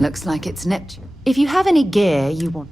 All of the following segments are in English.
Looks like it's Neptune. If you have any gear you want...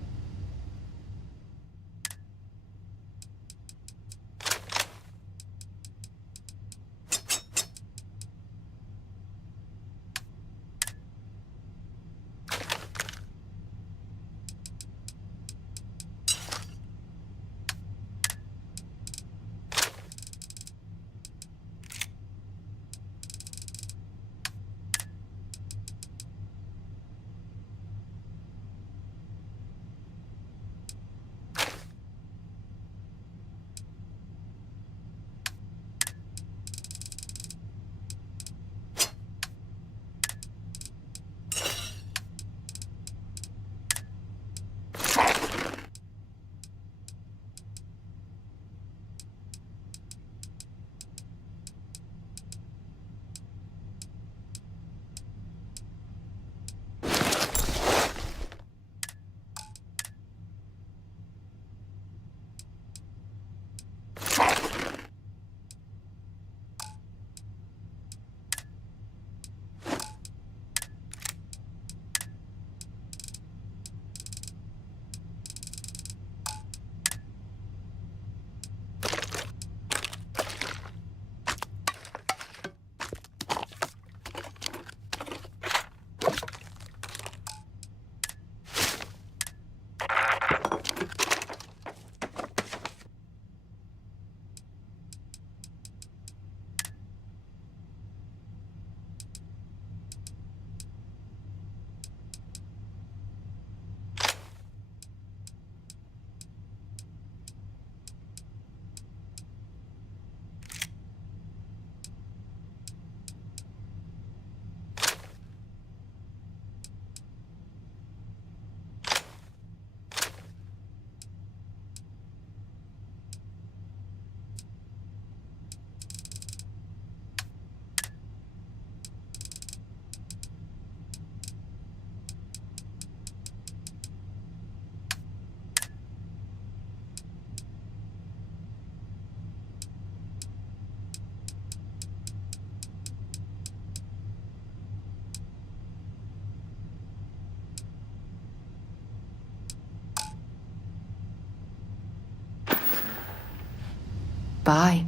Bye.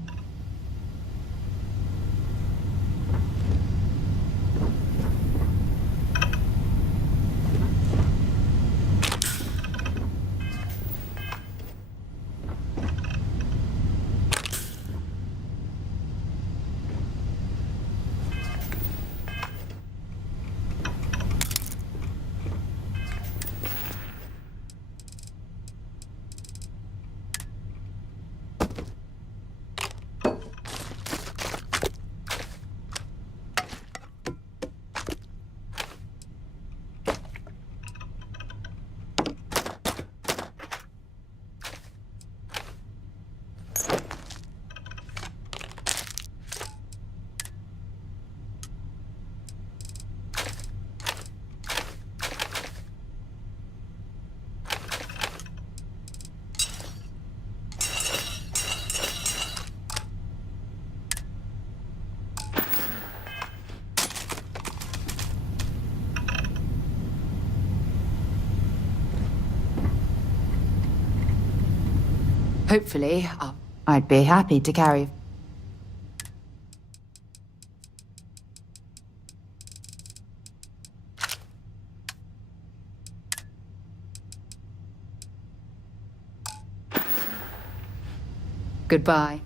Hopefully, I'd be happy to carry... Goodbye.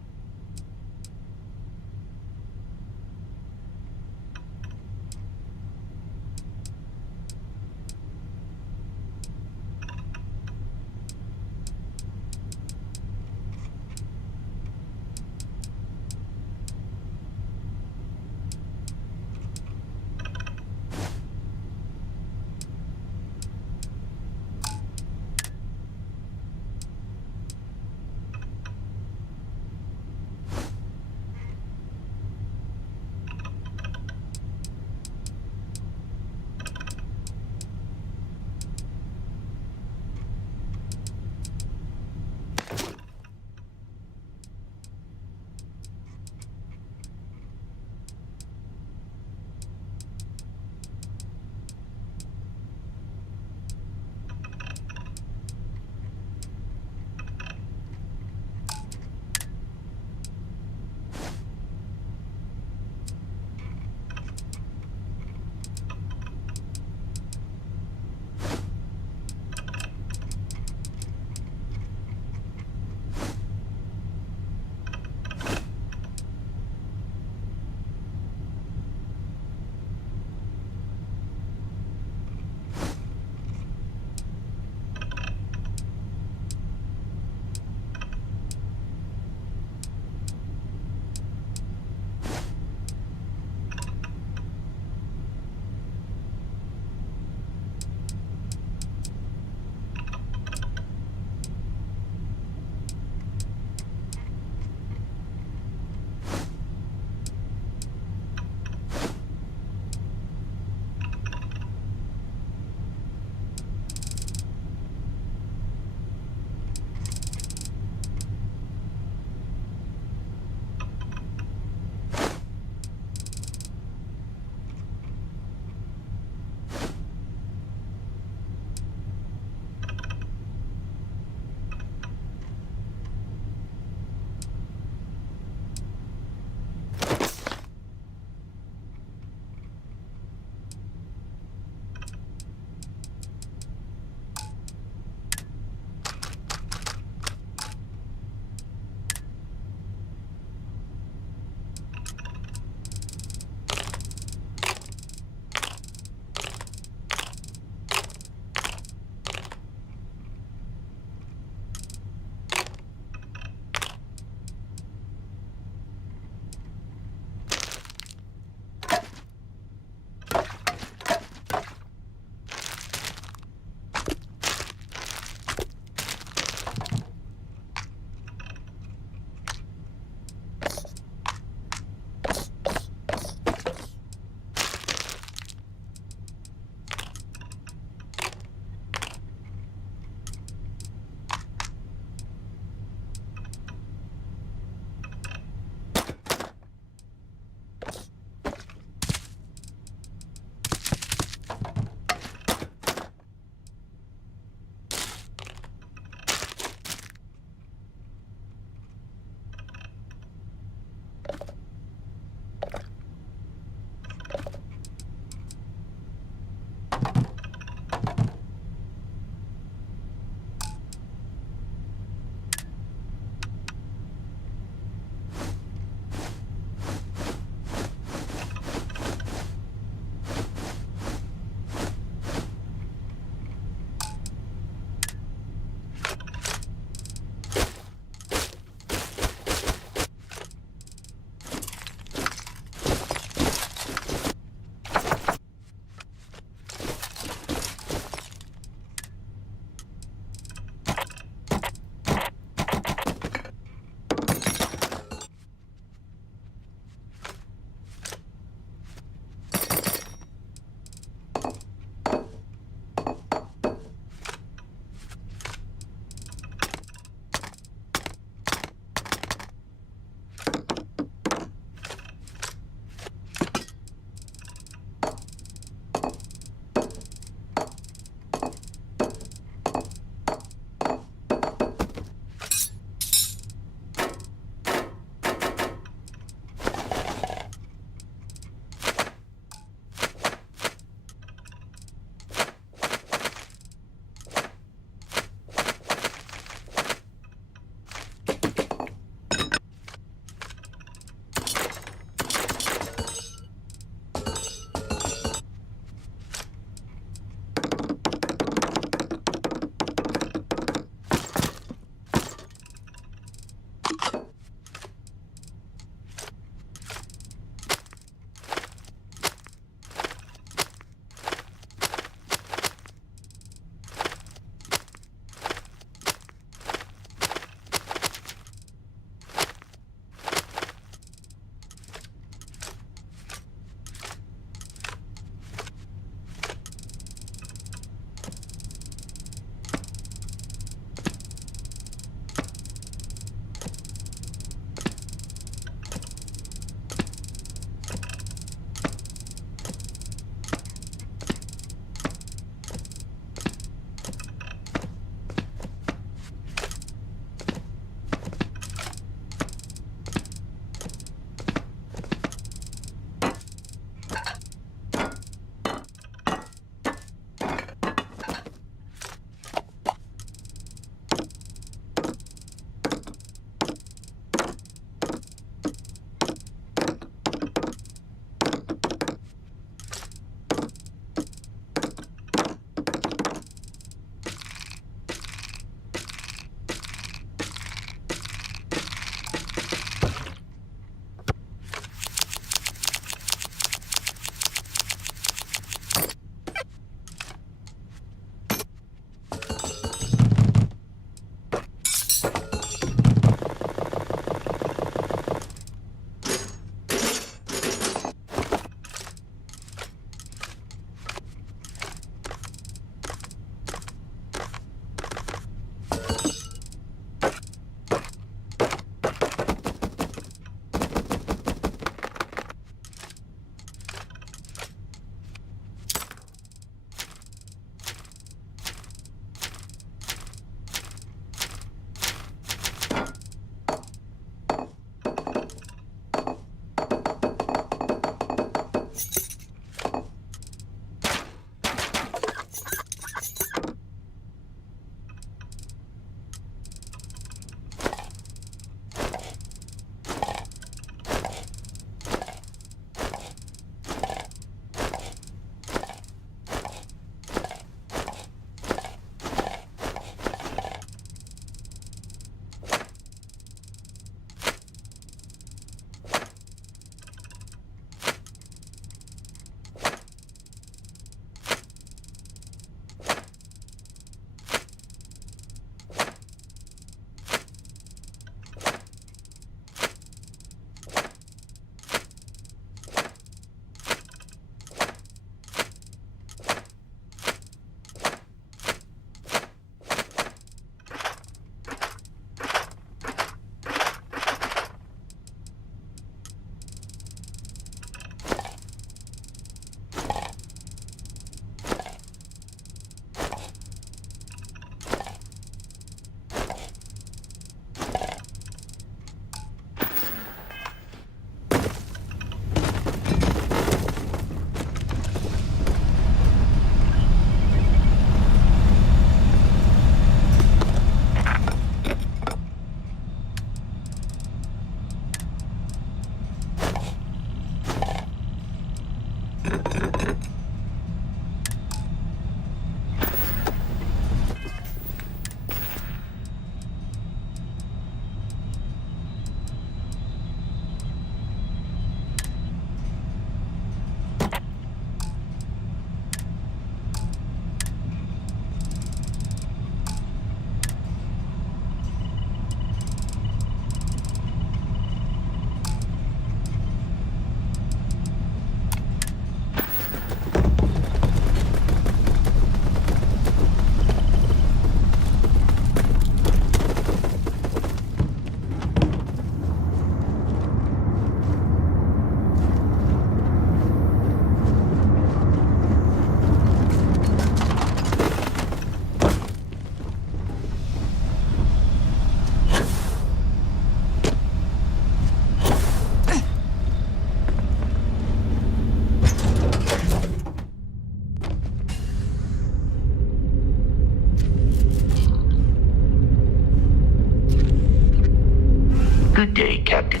Good day, Captain.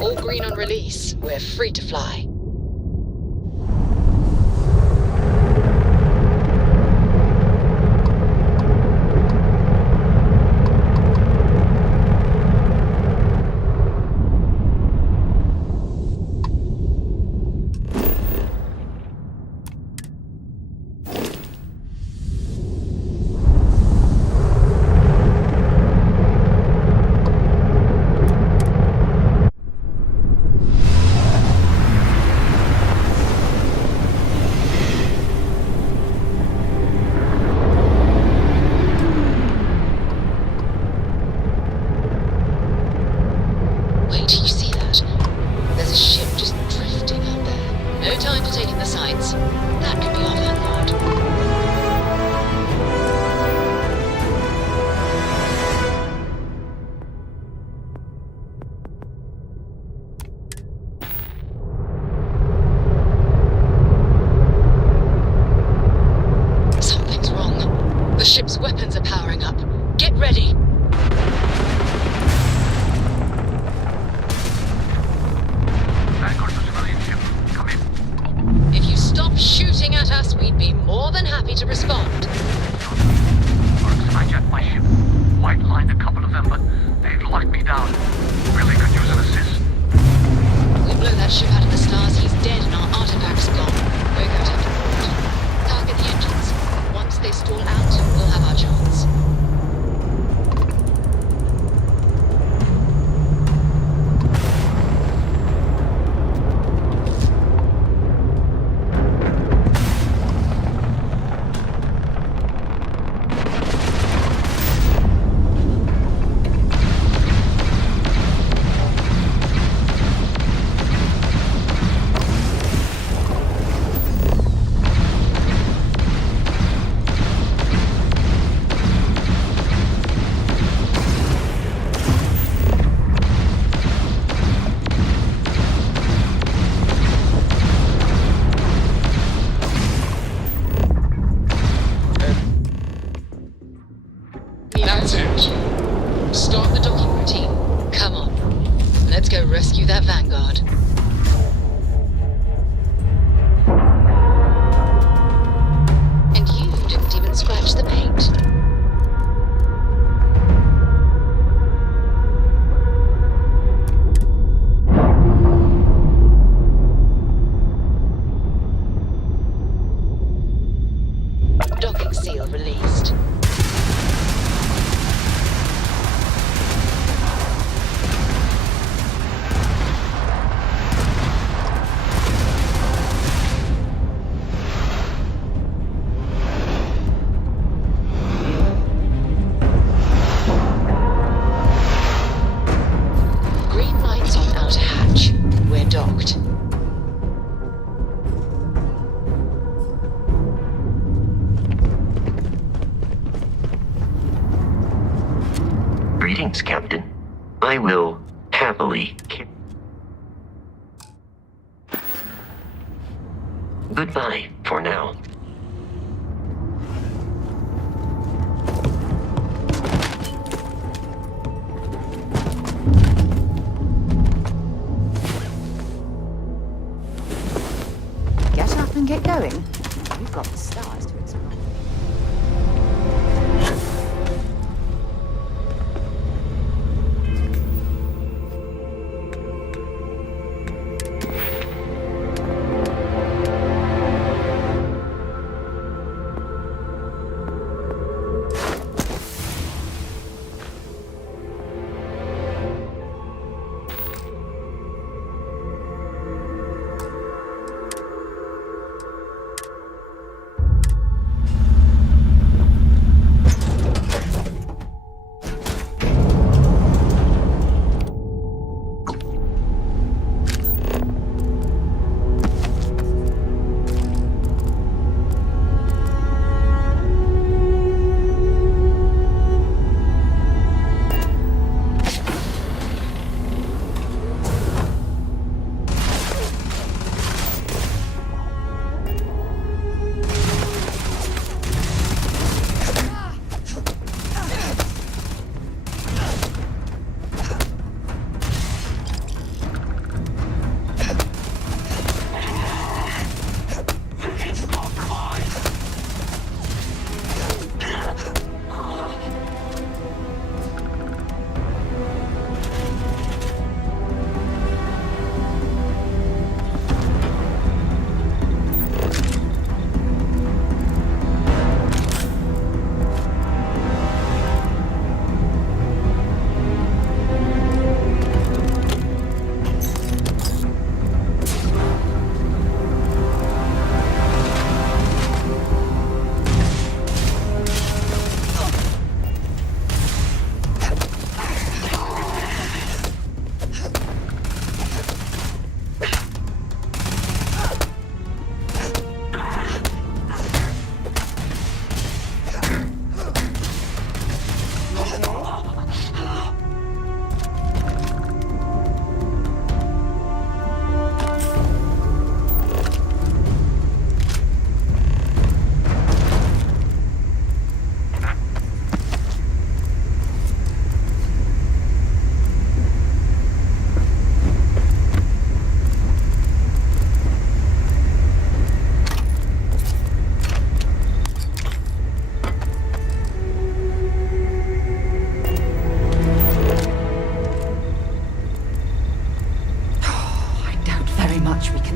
All green on release. We're free to fly. Wait, you see that? There's a ship just drifting out there. No time to take in the sights. That could be our vanguard. Something's wrong. The ship's weapons are powering up. Get ready. If you stop shooting at us, we'd be more than happy to respond. Works hijacked my ship. White lined a couple of them, but they've locked me down. Really could use an assist. We blow that ship out of the stars, he's dead and our artifact's gone. We're going to have to port. Target the engines. Once they stall out, we'll have our chance. Greetings, Captain. I will happily... Goodbye, for now. Get up and get going. You've got the stars to explore.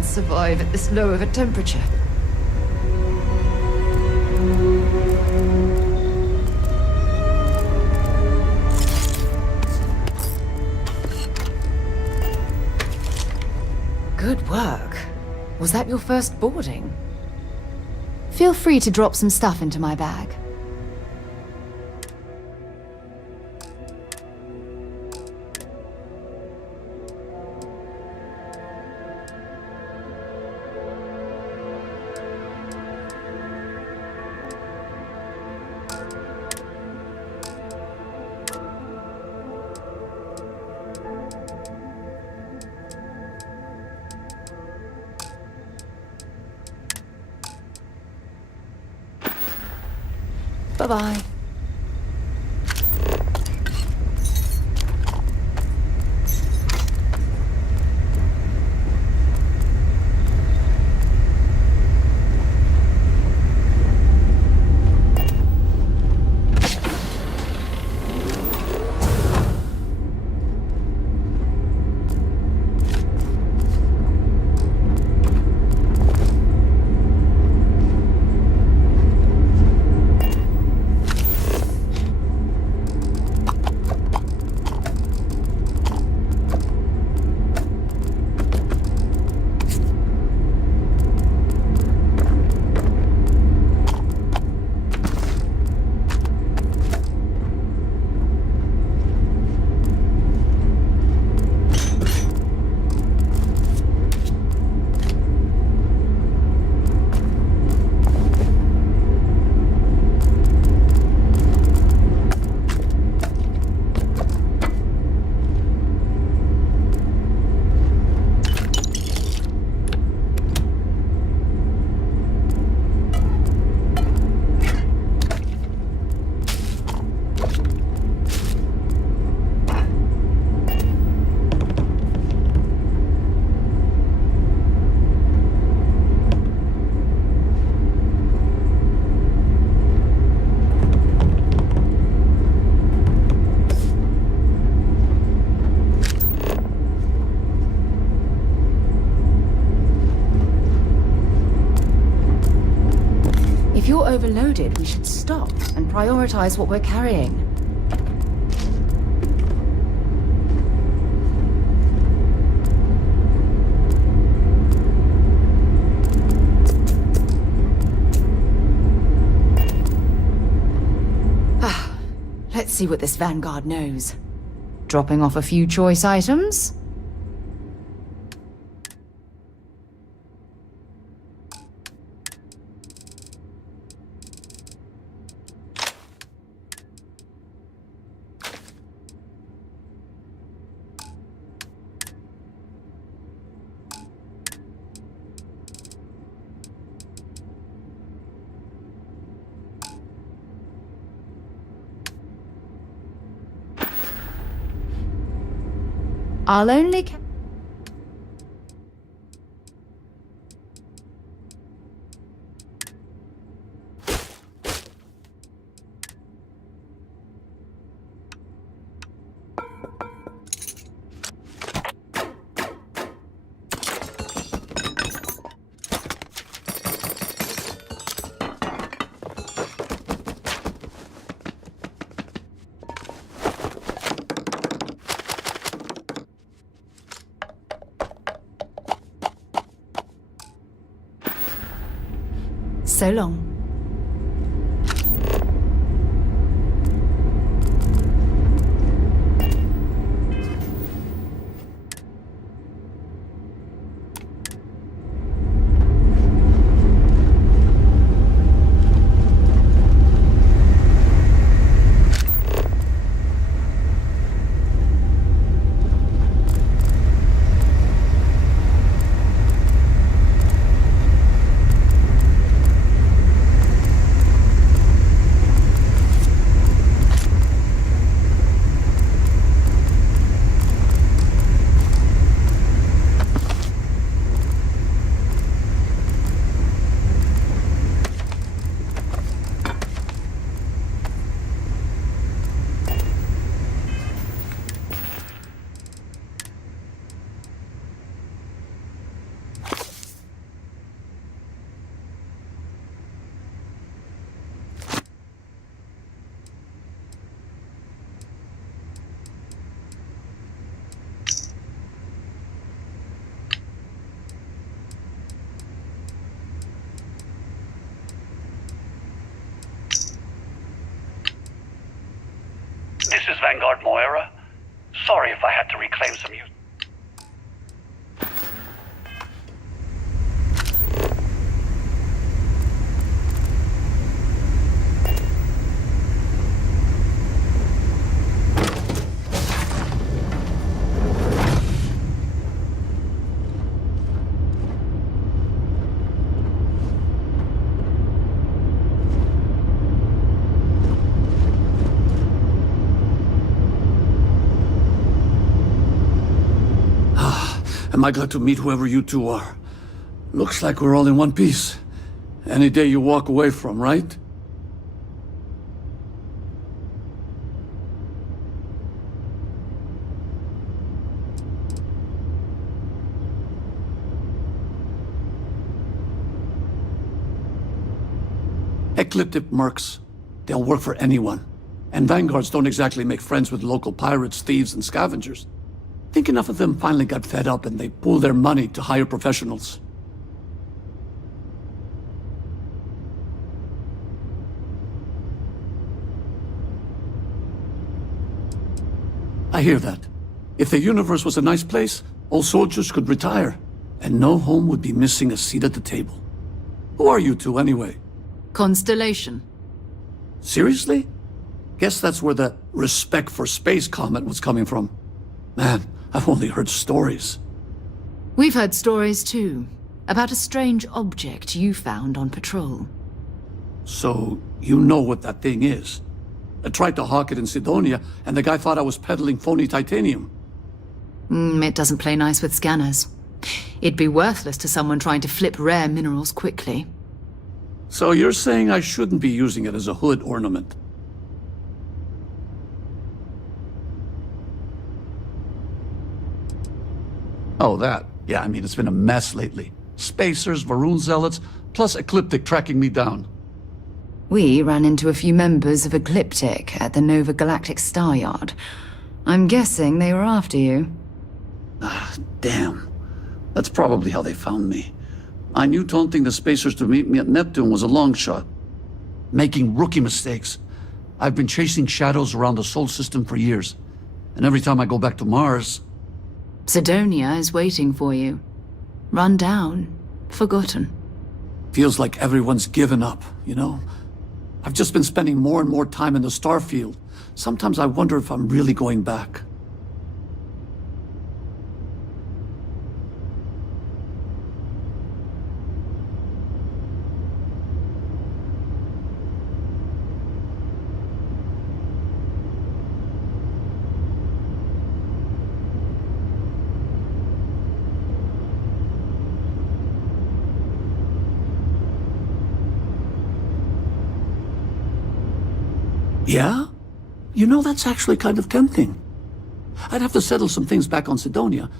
Survive at this low of a temperature. Good work. Was that your first boarding? Feel free to drop some stuff into my bag. Bye-bye. overloaded, we should stop and prioritize what we're carrying. Let's see what this Vanguard knows. Dropping off a few choice items? I'll only So long. This is Vanguard Moira. Sorry if I had to reclaim some use. Am I glad to meet whoever you two are? Looks like we're all in one piece. Any day you walk away from, right? Ecliptic mercs. They'll work for anyone. And Vanguards don't exactly make friends with local pirates, thieves, and scavengers. I think enough of them finally got fed up and they pooled their money to hire professionals. I hear that. If the universe was a nice place, all soldiers could retire, and no home would be missing a seat at the table. Who are you two, anyway? Constellation. Seriously? Guess that's where the respect for space comment was coming from. Man, I've only heard stories. We've heard stories too, about a strange object you found on patrol. So, you know what that thing is? I tried to hawk it in Sidonia, and the guy thought I was peddling phony titanium. It doesn't play nice with scanners. It'd be worthless to someone trying to flip rare minerals quickly. So you're saying I shouldn't be using it as a hood ornament? Oh, that. Yeah, I mean, it's been a mess lately. Spacers, Varun zealots, plus Ecliptic tracking me down. We ran into a few members of Ecliptic at the Nova Galactic Star Yard. I'm guessing they were after you. Ah, damn. That's probably how they found me. I knew taunting the spacers to meet me at Neptune was a long shot. Making rookie mistakes. I've been chasing shadows around the Sol system for years. And every time I go back to Mars... Sidonia is waiting for you. Run down. Forgotten. Feels like everyone's given up, you know? I've just been spending more and more time in the Starfield. Sometimes I wonder if I'm really going back. Yeah? You know, that's actually kind of tempting. I'd have to settle some things back on Sidonia.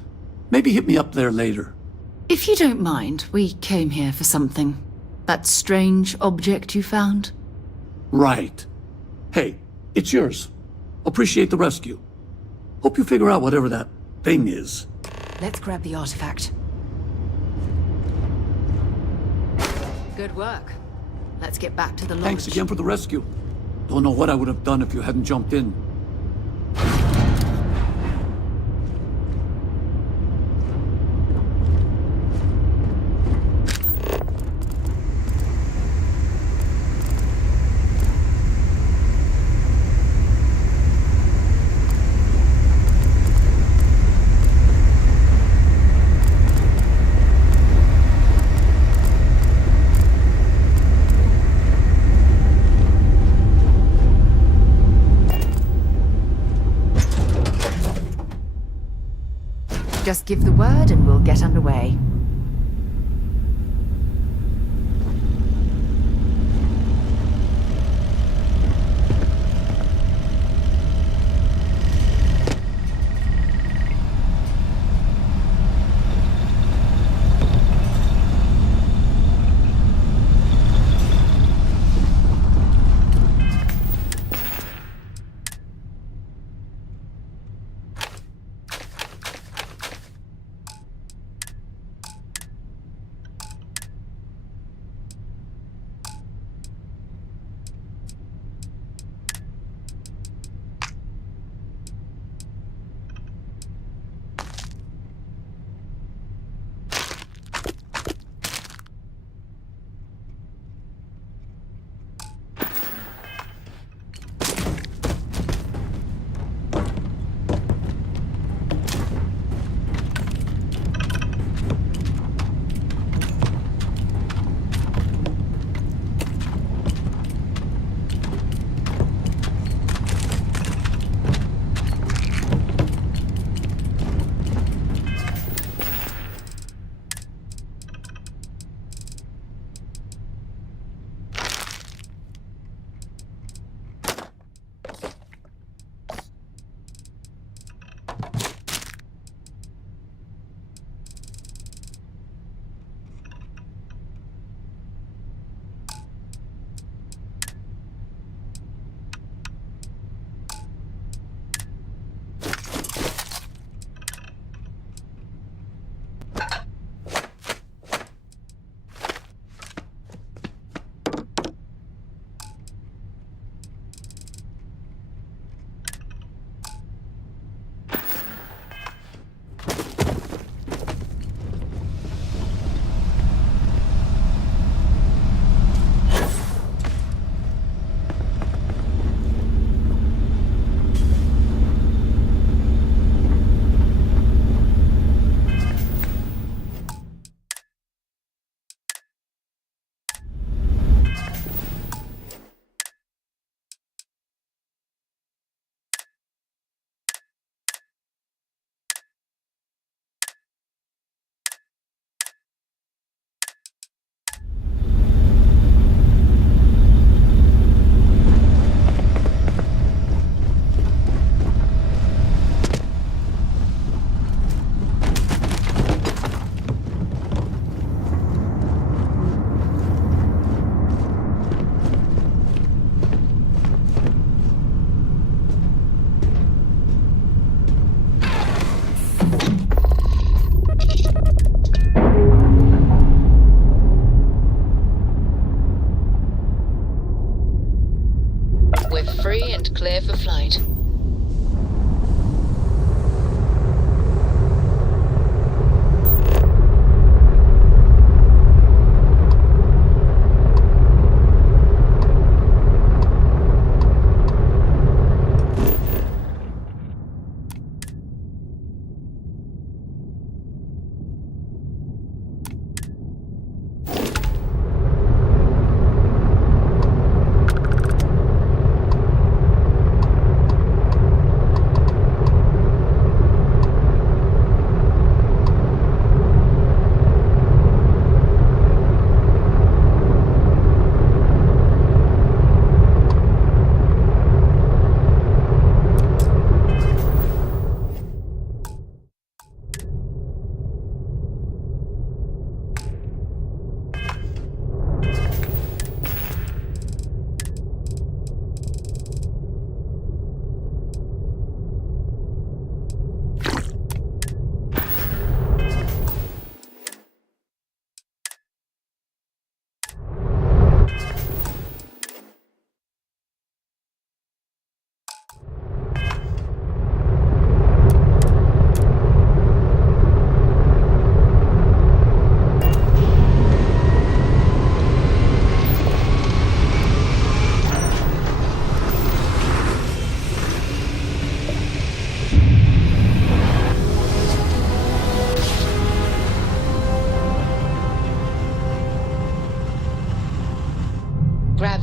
Maybe hit me up there later. If you don't mind, we came here for something. That strange object you found? Right. Hey, it's yours. Appreciate the rescue. Hope you figure out whatever that thing is. Let's grab the artifact. Good work. Let's get back to the lodge. Thanks again for the rescue. Don't know what I would have done if you hadn't jumped in. Just give the word and we'll get underway.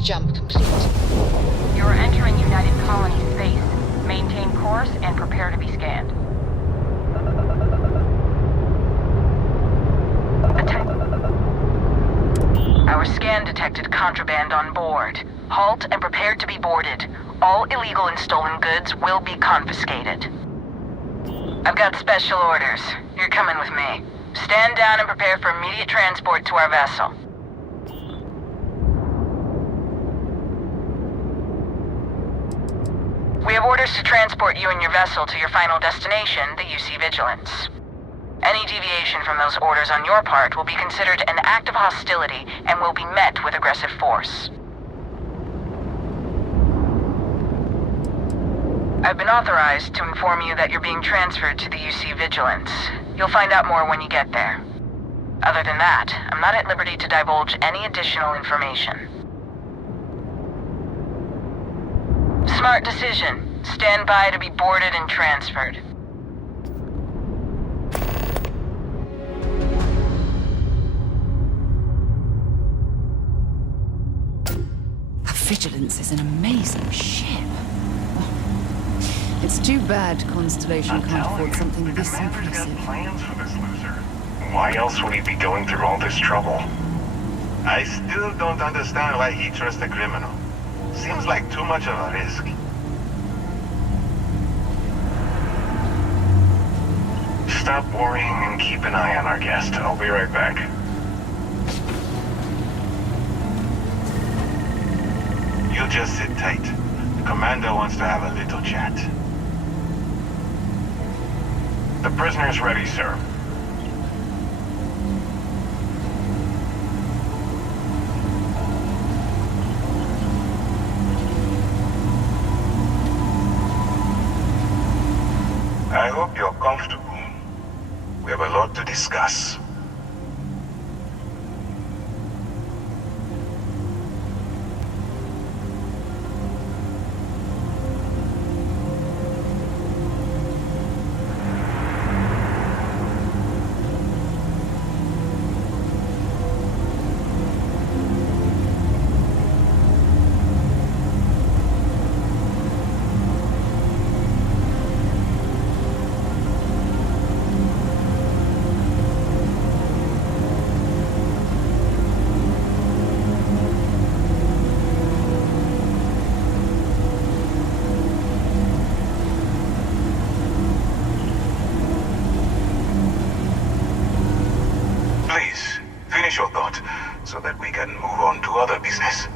Jump complete. You're entering United Colony space. Maintain course and prepare to be scanned. Our scan detected contraband on board. Halt and prepare to be boarded. All illegal and stolen goods will be confiscated. I've got special orders. You're coming with me. Stand down and prepare for immediate transport to our vessel. We have orders to transport you and your vessel to your final destination, the UC Vigilance. Any deviation from those orders on your part will be considered an act of hostility and will be met with aggressive force. I've been authorized to inform you that you're being transferred to the UC Vigilance. You'll find out more when you get there. Other than that, I'm not at liberty to divulge any additional information. Smart decision. Stand by to be boarded and transferred. The Vigilance is an amazing ship. It's too bad Constellation can't afford something this impressive. Plans for this loser. Why else would he be going through all this trouble? I still don't understand why he trusts a criminal. Seems like too much of a risk. Stop worrying and keep an eye on our guest. I'll be right back. You just sit tight. The commander wants to have a little chat. The prisoner's ready, sir. I hope you're comfortable. We have a lot to discuss. Finish your thought, so that we can move on to other business.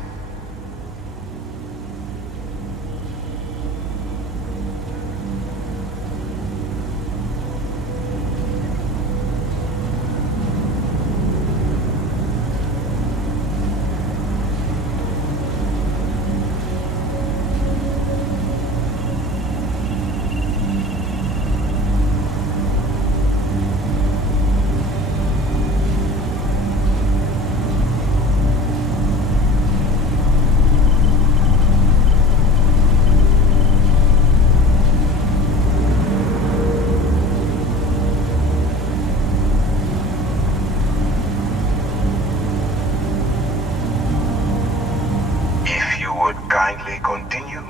Kindly continue.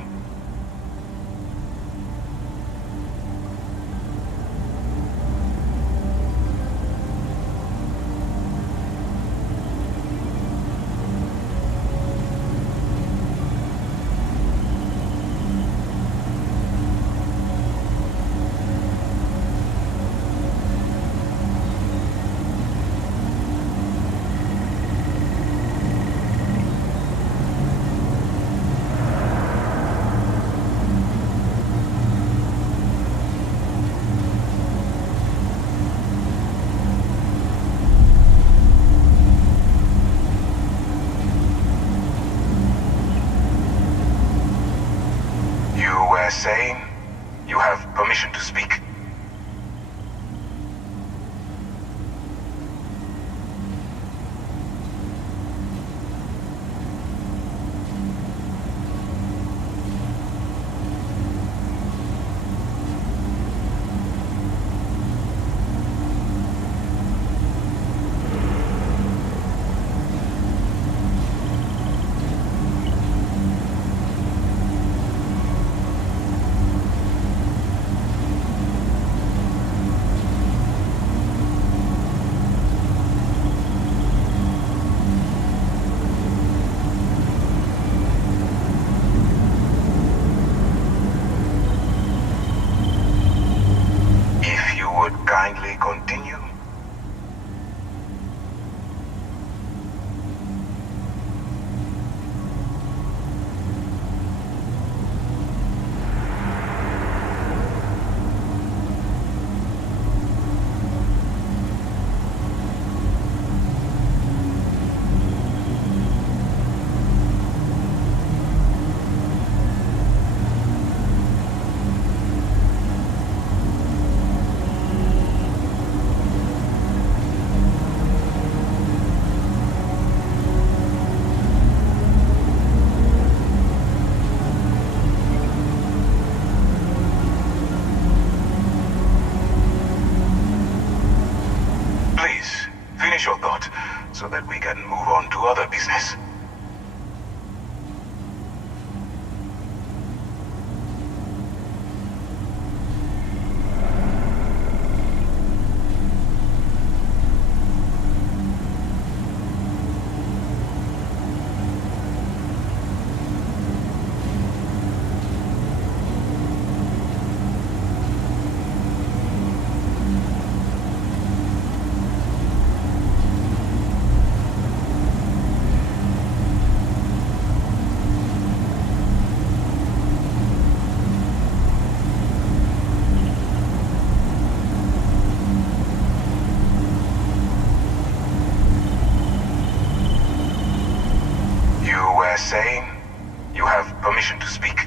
Saying you have permission to speak. kindly continue? Please, finish your thought, so that we can move on to other business. You were saying you have permission to speak.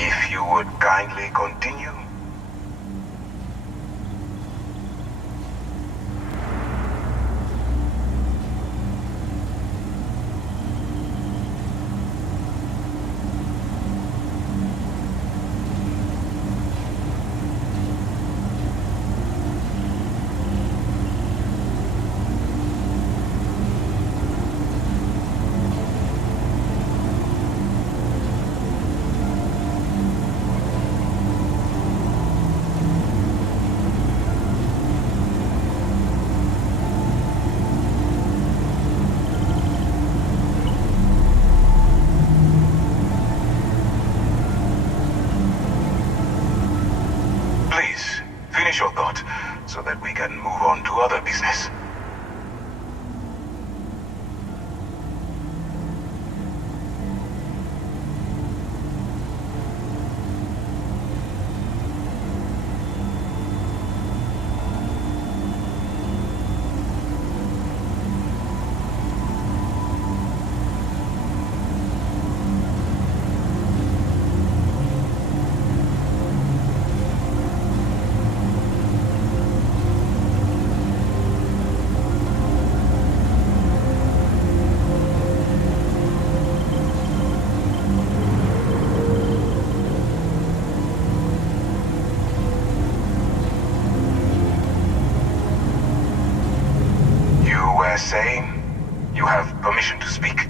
If you would kindly continue. Please, finish your thought, so that we can move on to other business. You were saying you have permission to speak.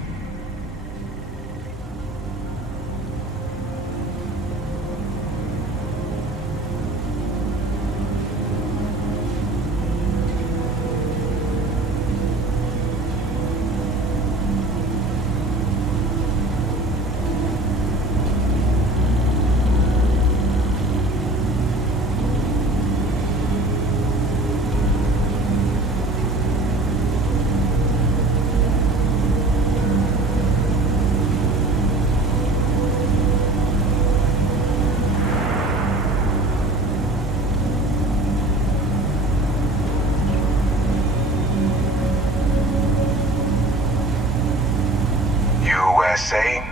You were saying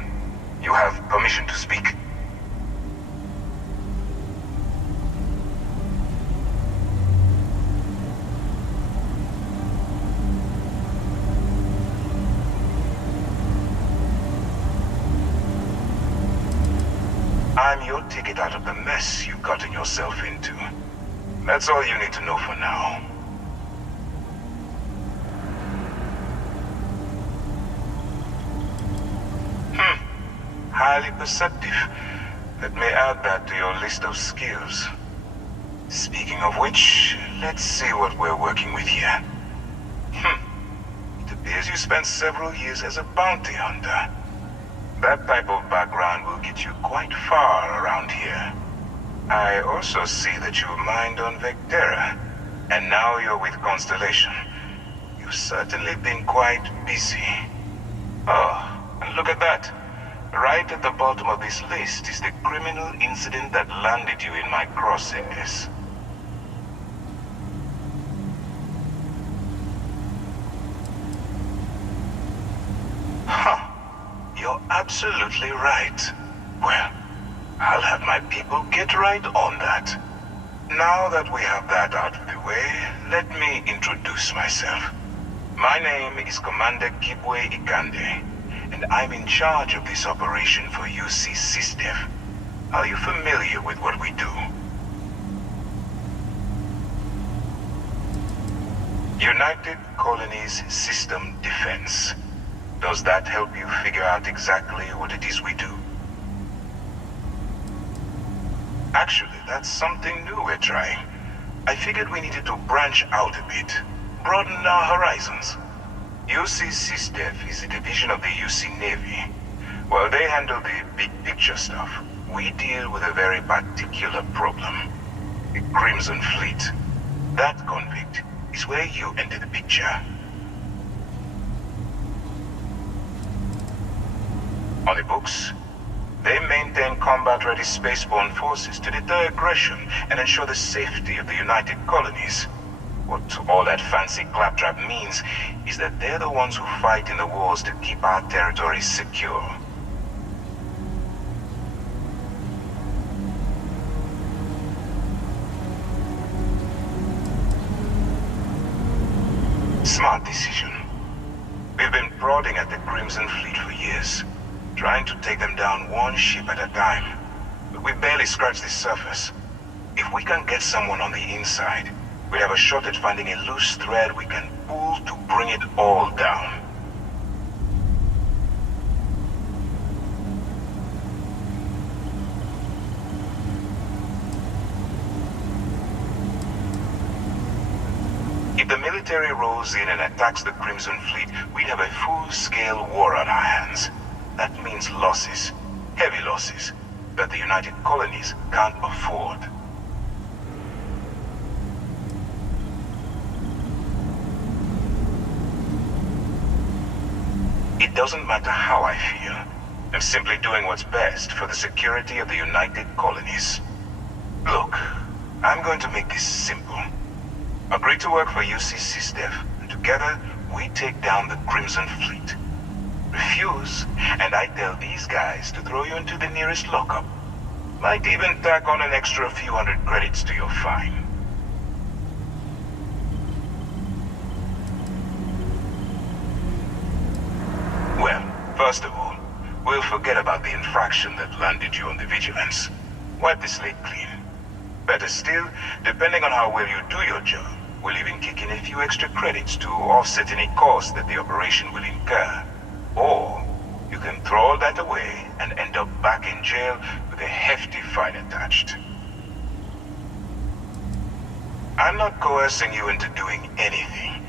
you have permission to speak. ticket out of the mess you've gotten yourself into. That's all you need to know for now. Highly perceptive. Let me add that to your list of skills. Speaking of which, let's see what we're working with here. It appears you spent several years as a bounty hunter. That type of background will get you quite far around here. I also see that you mined on Vectera, and now you're with Constellation. You've certainly been quite busy. Oh, and look at that. Right at the bottom of this list is the criminal incident that landed you in my crosshairs. You're absolutely right. Well, I'll have my people get right on that. Now that we have that out of the way, let me introduce myself. My name is Commander Kibwe Ikande, and I'm in charge of this operation for UC SysDev. Are you familiar with what we do? United Colonies System Defense. Does that help you figure out exactly what it is we do? Actually, that's something new we're trying. I figured we needed to branch out a bit, broaden our horizons. UC SysDev is a division of the UC Navy. While they handle the big picture stuff, we deal with a very particular problem. The Crimson Fleet. That convict is where you enter the picture. On the books, they maintain combat-ready spaceborne forces to deter aggression and ensure the safety of the United Colonies. What all that fancy claptrap means is that they're the ones who fight in the wars to keep our territories secure. Smart decision. We've been prodding at the Crimson Fleet for years, trying to take them down one ship at a time. But we barely scratched the surface. If we can get someone on the inside, we have a shot at finding a loose thread we can pull to bring it all down. If the military rolls in and attacks the Crimson Fleet, we'd have a full-scale war on our hands. That means losses, heavy losses, that the United Colonies can't afford. It doesn't matter how I feel. I'm simply doing what's best for the security of the United Colonies. Look, I'm going to make this simple. Agree to work for UC SysDev, and together we take down the Crimson Fleet. Refuse, and I tell these guys to throw you into the nearest lockup. Might even tack on an extra few hundred credits to your fine. Well, first of all, we'll forget about the infraction that landed you on the Vigilance. Wipe the slate clean. Better still, depending on how well you do your job, we'll even kick in a few extra credits to offset any cost that the operation will incur. Or you can throw all that away and end up back in jail with a hefty fine attached. I'm not coercing you into doing anything.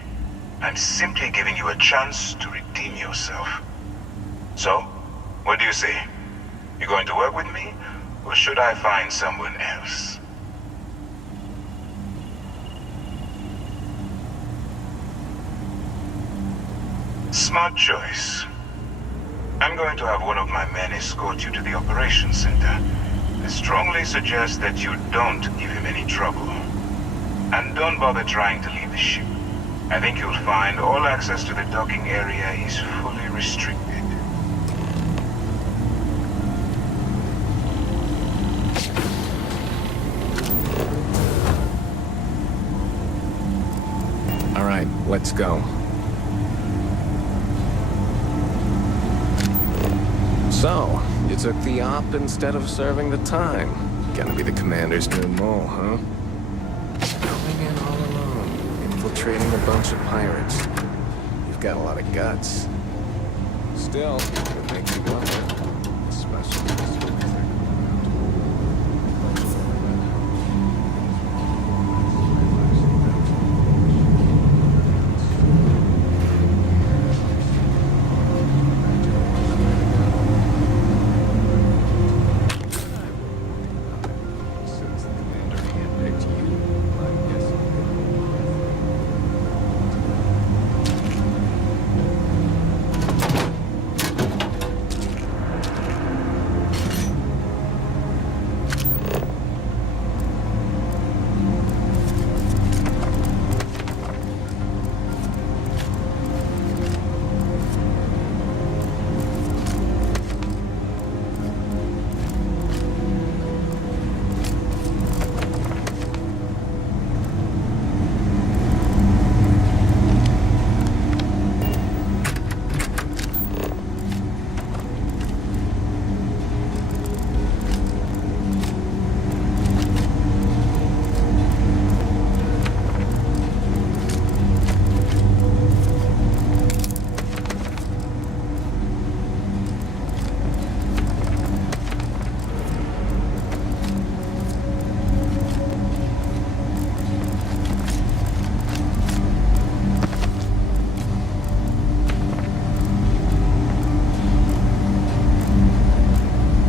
I'm simply giving you a chance to redeem yourself. So, what do you say? You going to work with me, or should I find someone else? Smart choice. I'm going to have one of my men escort you to the operations center. I strongly suggest that you don't give him any trouble. And don't bother trying to leave the ship. I think you'll find all access to the docking area is fully restricted. All right, let's go. So, You took the op instead of serving the time. Gonna be the commander's new mole, huh? Going in all alone, infiltrating a bunch of pirates. You've got a lot of guts. Still, it makes you wonder, especially this since the commander handpicked you, I guess.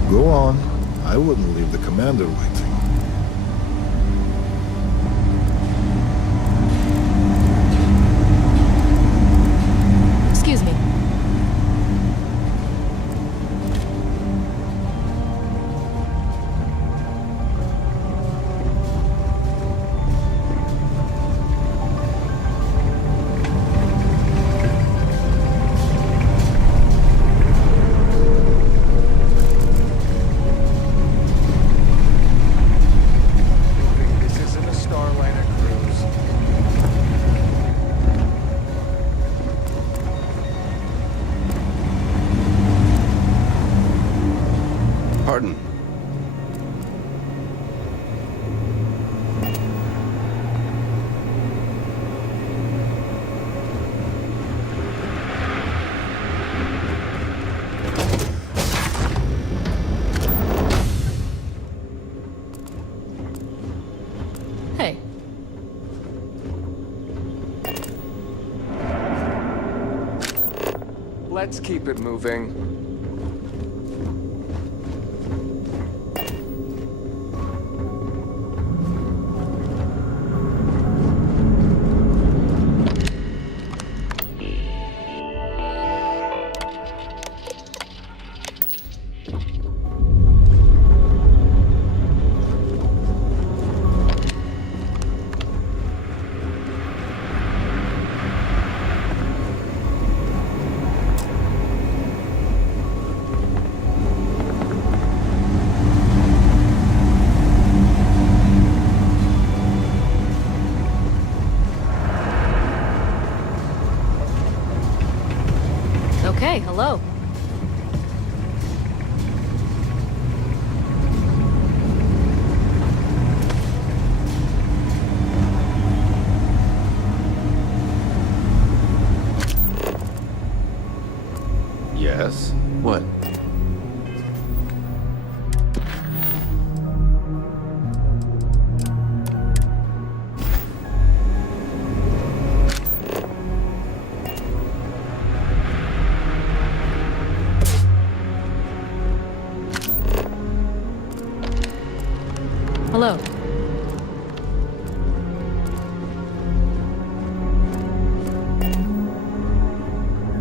Go on. I wouldn't leave the commander waiting. Excuse me. This isn't a Starliner cruise. Pardon. Hey. Let's keep it moving. Okay, hello. Yes? What? Hello.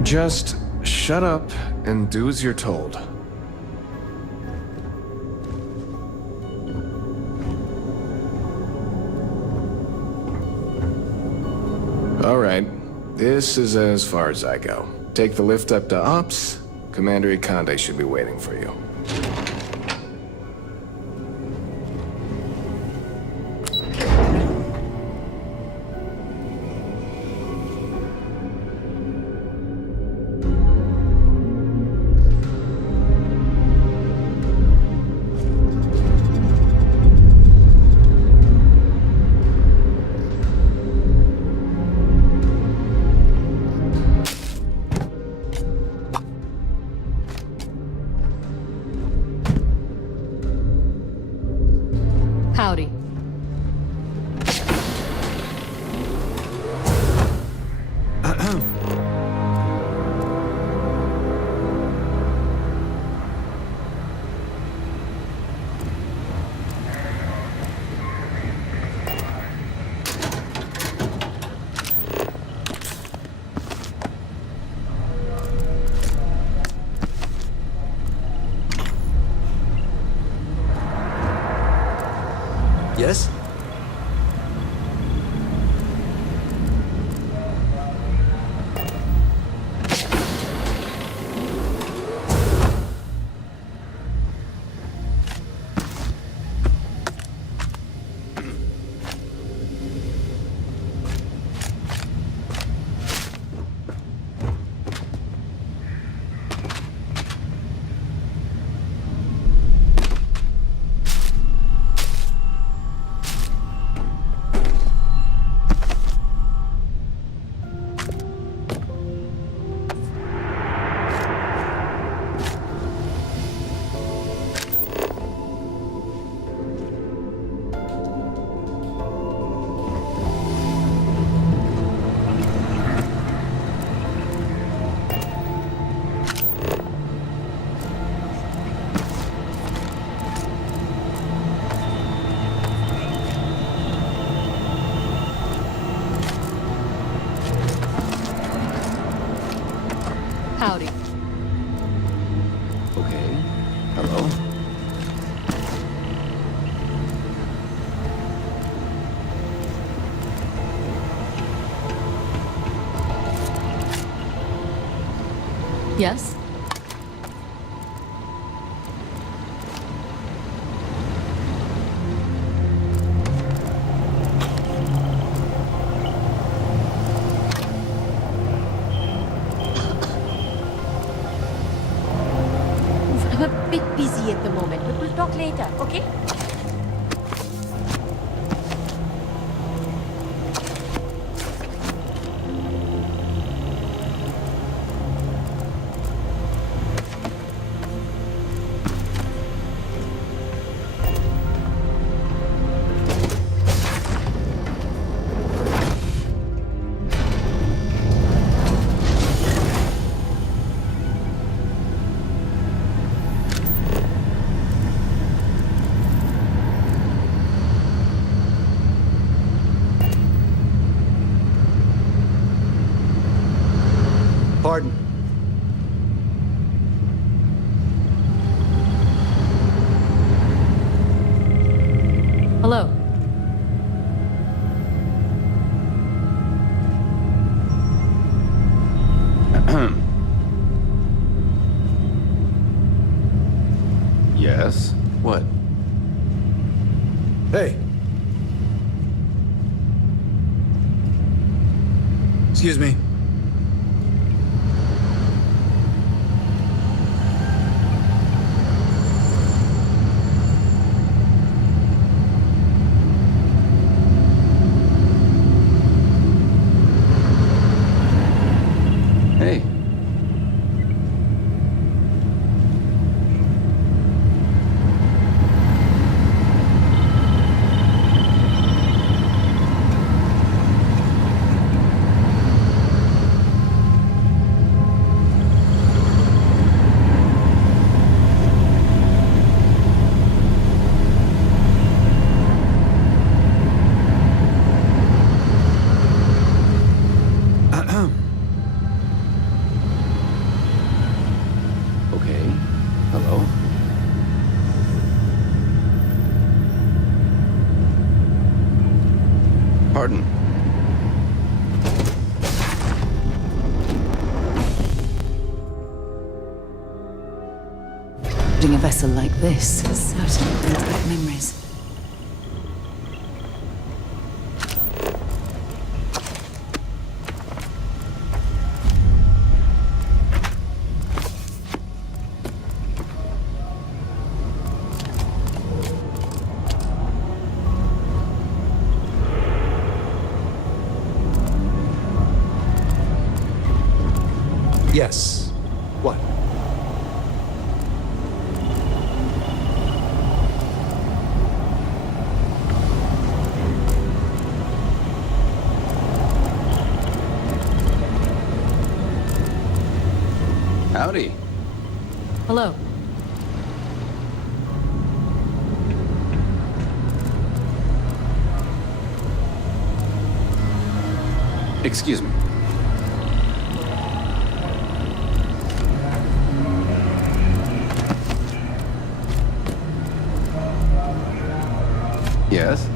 Just shut up and do as you're told. All right, this is as far as I go. Take the lift up to Ops. Commander Ikande should be waiting for you. Yes? I'm a bit busy at the moment, but we'll talk later, okay? Pardon. Hello. Yes? What? Hey. Excuse me. Hey. Okay. Hello? Pardon. Building a vessel like this certainly brings back memories. Yes. What? Howdy. Hello. Excuse me. Yes?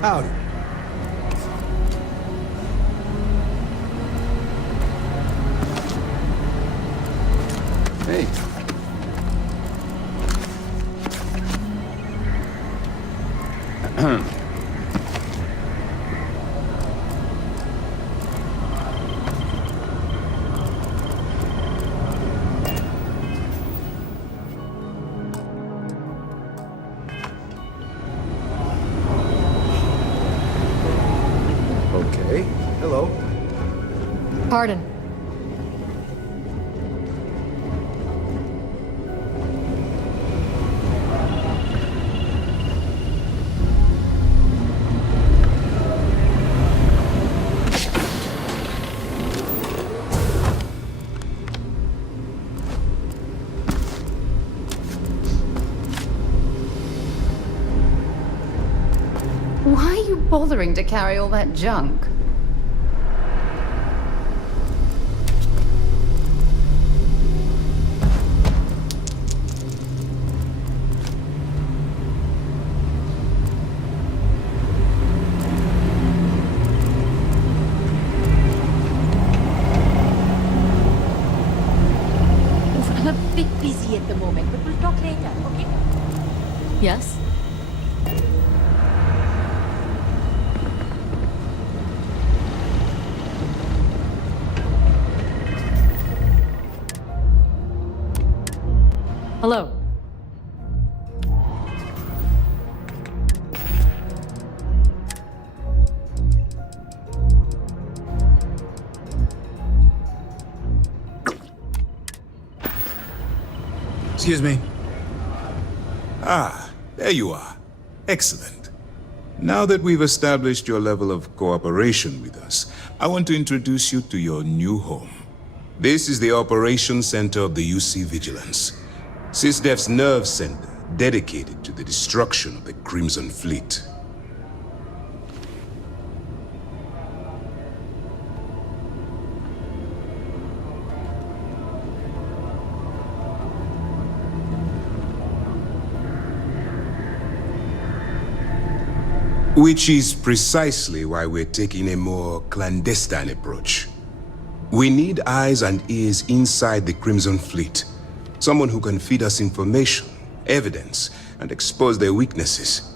Howdy. Hey. Okay. Hello. Pardon. Why are you bothering to carry all that junk? a bit busy at the moment, but we'll talk later, okay? Yes? Hello. Excuse me. Ah, there you are. Excellent. Now that we've established your level of cooperation with us, I want to introduce you to your new home. This is the Operations Center of the UC Vigilance, SysDef's nerve center dedicated to the destruction of the Crimson Fleet. Which is precisely why we're taking a more clandestine approach. We need eyes and ears inside the Crimson Fleet. Someone who can feed us information, evidence, and expose their weaknesses.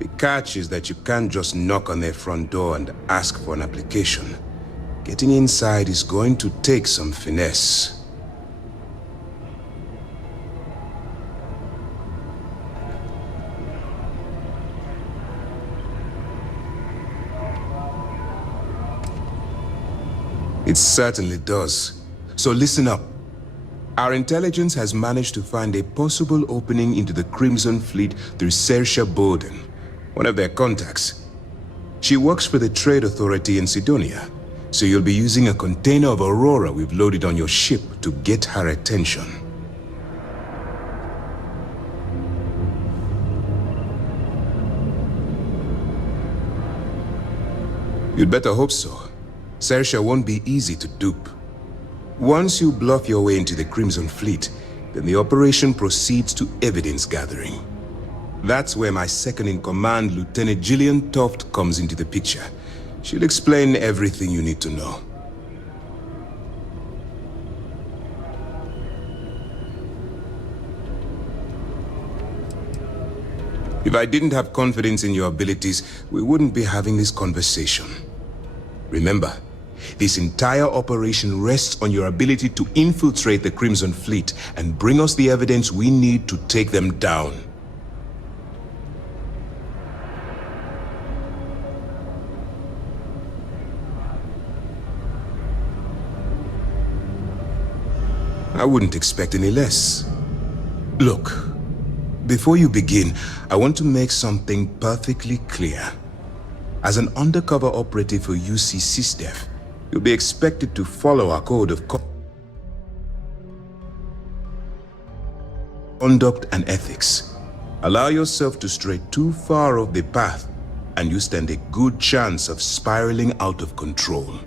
The catch is that you can't just knock on their front door and ask for an application. Getting inside is going to take some finesse. It certainly does. So listen up. Our intelligence has managed to find a possible opening into the Crimson Fleet through Saoirse Bowden, one of their contacts. She works for the Trade Authority in Sidonia, so you'll be using a container of Aurora we've loaded on your ship to get her attention. You'd better hope so. Saoirse won't be easy to dupe. Once you bluff your way into the Crimson Fleet, then the operation proceeds to evidence gathering. That's where my second-in-command, Lieutenant Gillian Toft, comes into the picture. She'll explain everything you need to know. If I didn't have confidence in your abilities, we wouldn't be having this conversation. Remember, this entire operation rests on your ability to infiltrate the Crimson Fleet and bring us the evidence we need to take them down. I wouldn't expect any less. Look, before you begin, I want to make something perfectly clear. As an undercover operative for UC SysDef, you'll be expected to follow our code of conduct and ethics. Allow yourself to stray too far off the path, and you stand a good chance of spiraling out of control.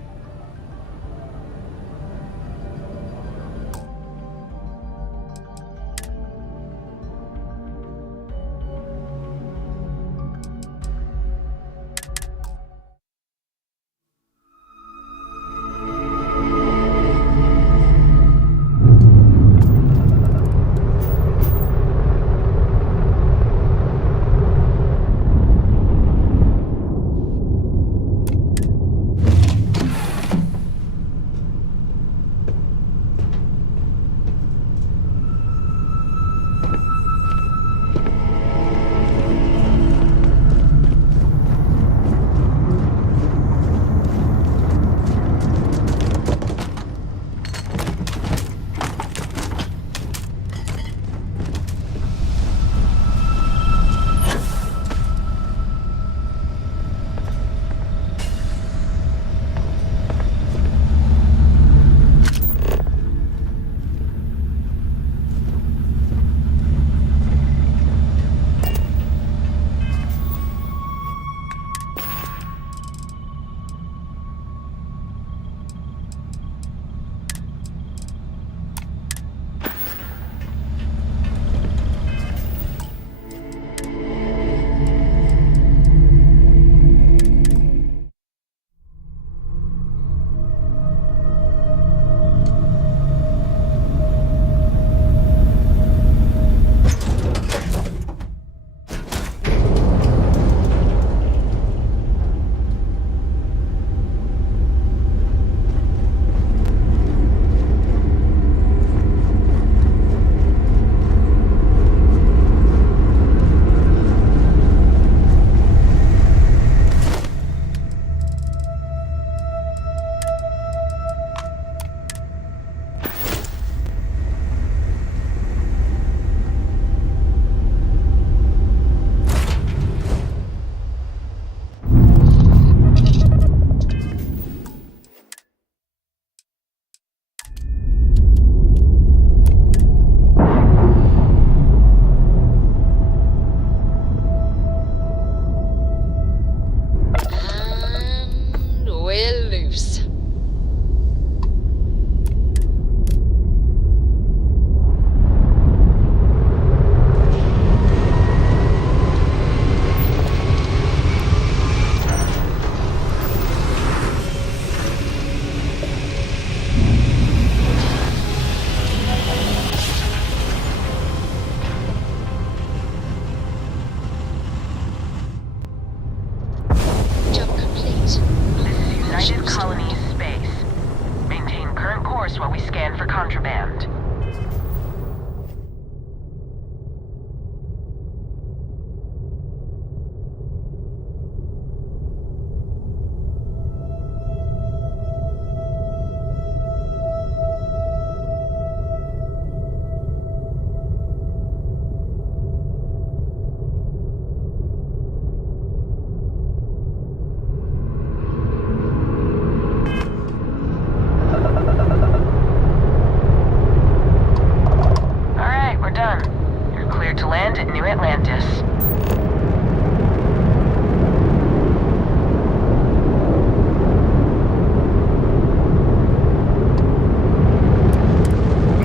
and New Atlantis.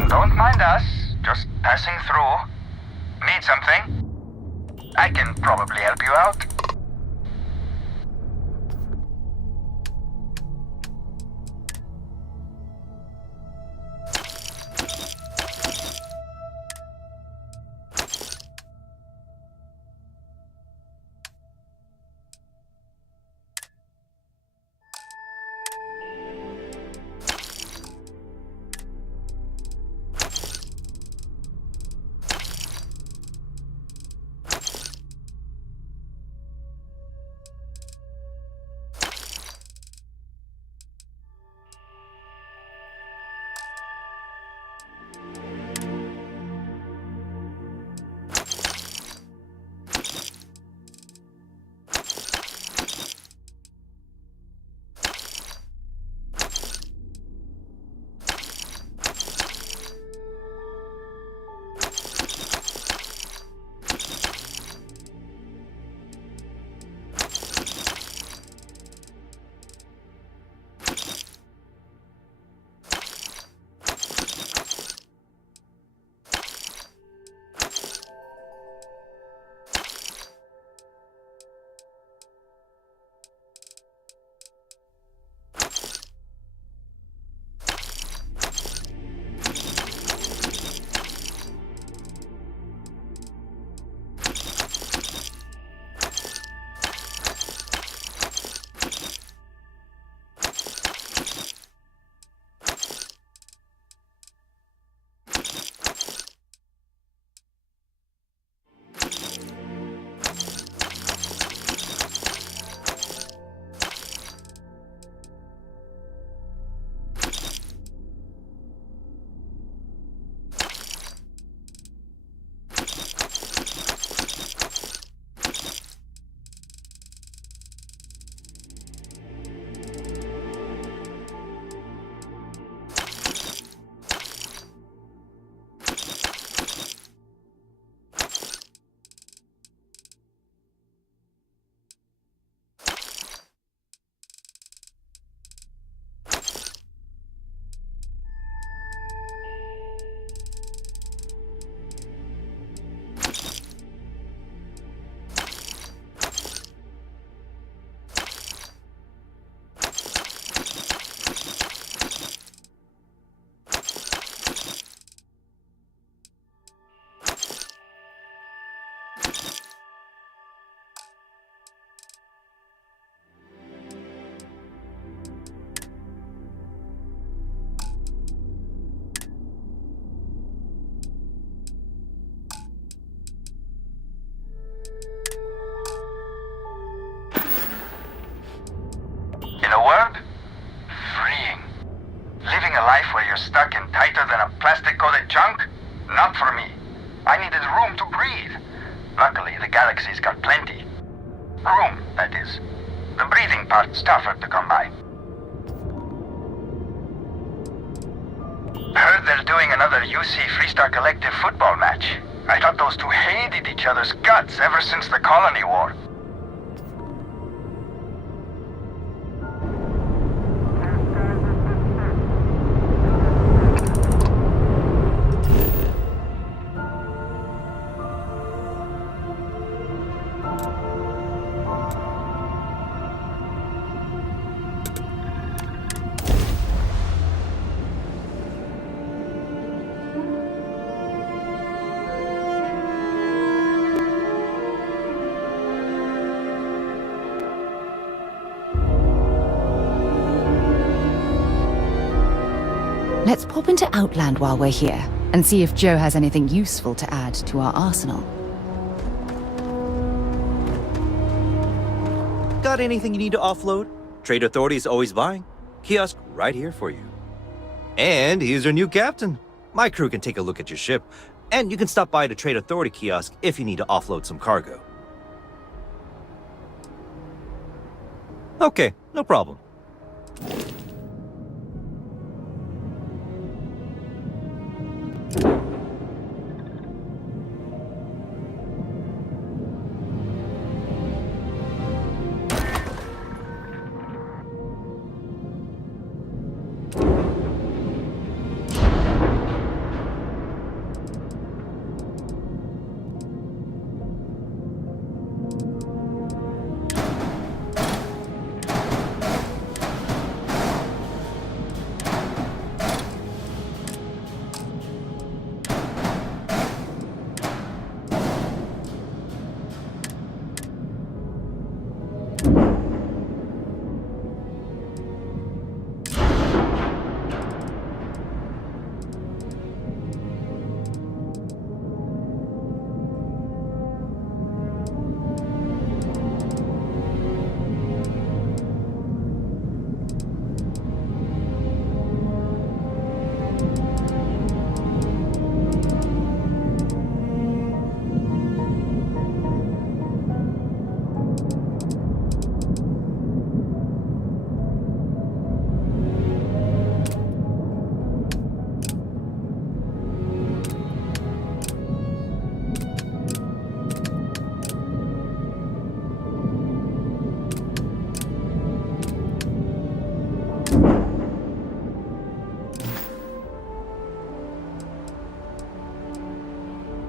Don't mind us. Just passing through. Need something? I can probably help you out. In a word, freeing. Living a life where you're stuck in tighter than a plastic-coated chunk? Not for me. I needed room to breathe. Luckily, the galaxy's got plenty. Room, that is. The breathing part's tougher to come by. Heard they're doing another UC Freestar Collective football match. I thought those two hated each other's guts ever since the Colony War. Let's pop into Outland while we're here, and see if Joe has anything useful to add to our arsenal. Got anything you need to offload? Trade Authority is always buying. Kiosk right here for you. And here's your new captain. My crew can take a look at your ship, and you can stop by the Trade Authority kiosk if you need to offload some cargo. Okay, no problem.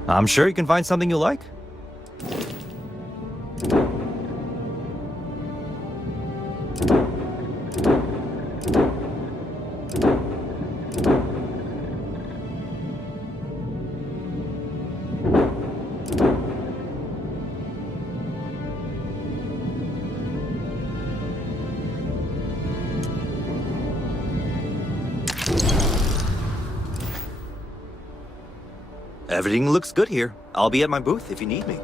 I'm sure you can find something you like. Everything looks good here. I'll be at my booth if you need me.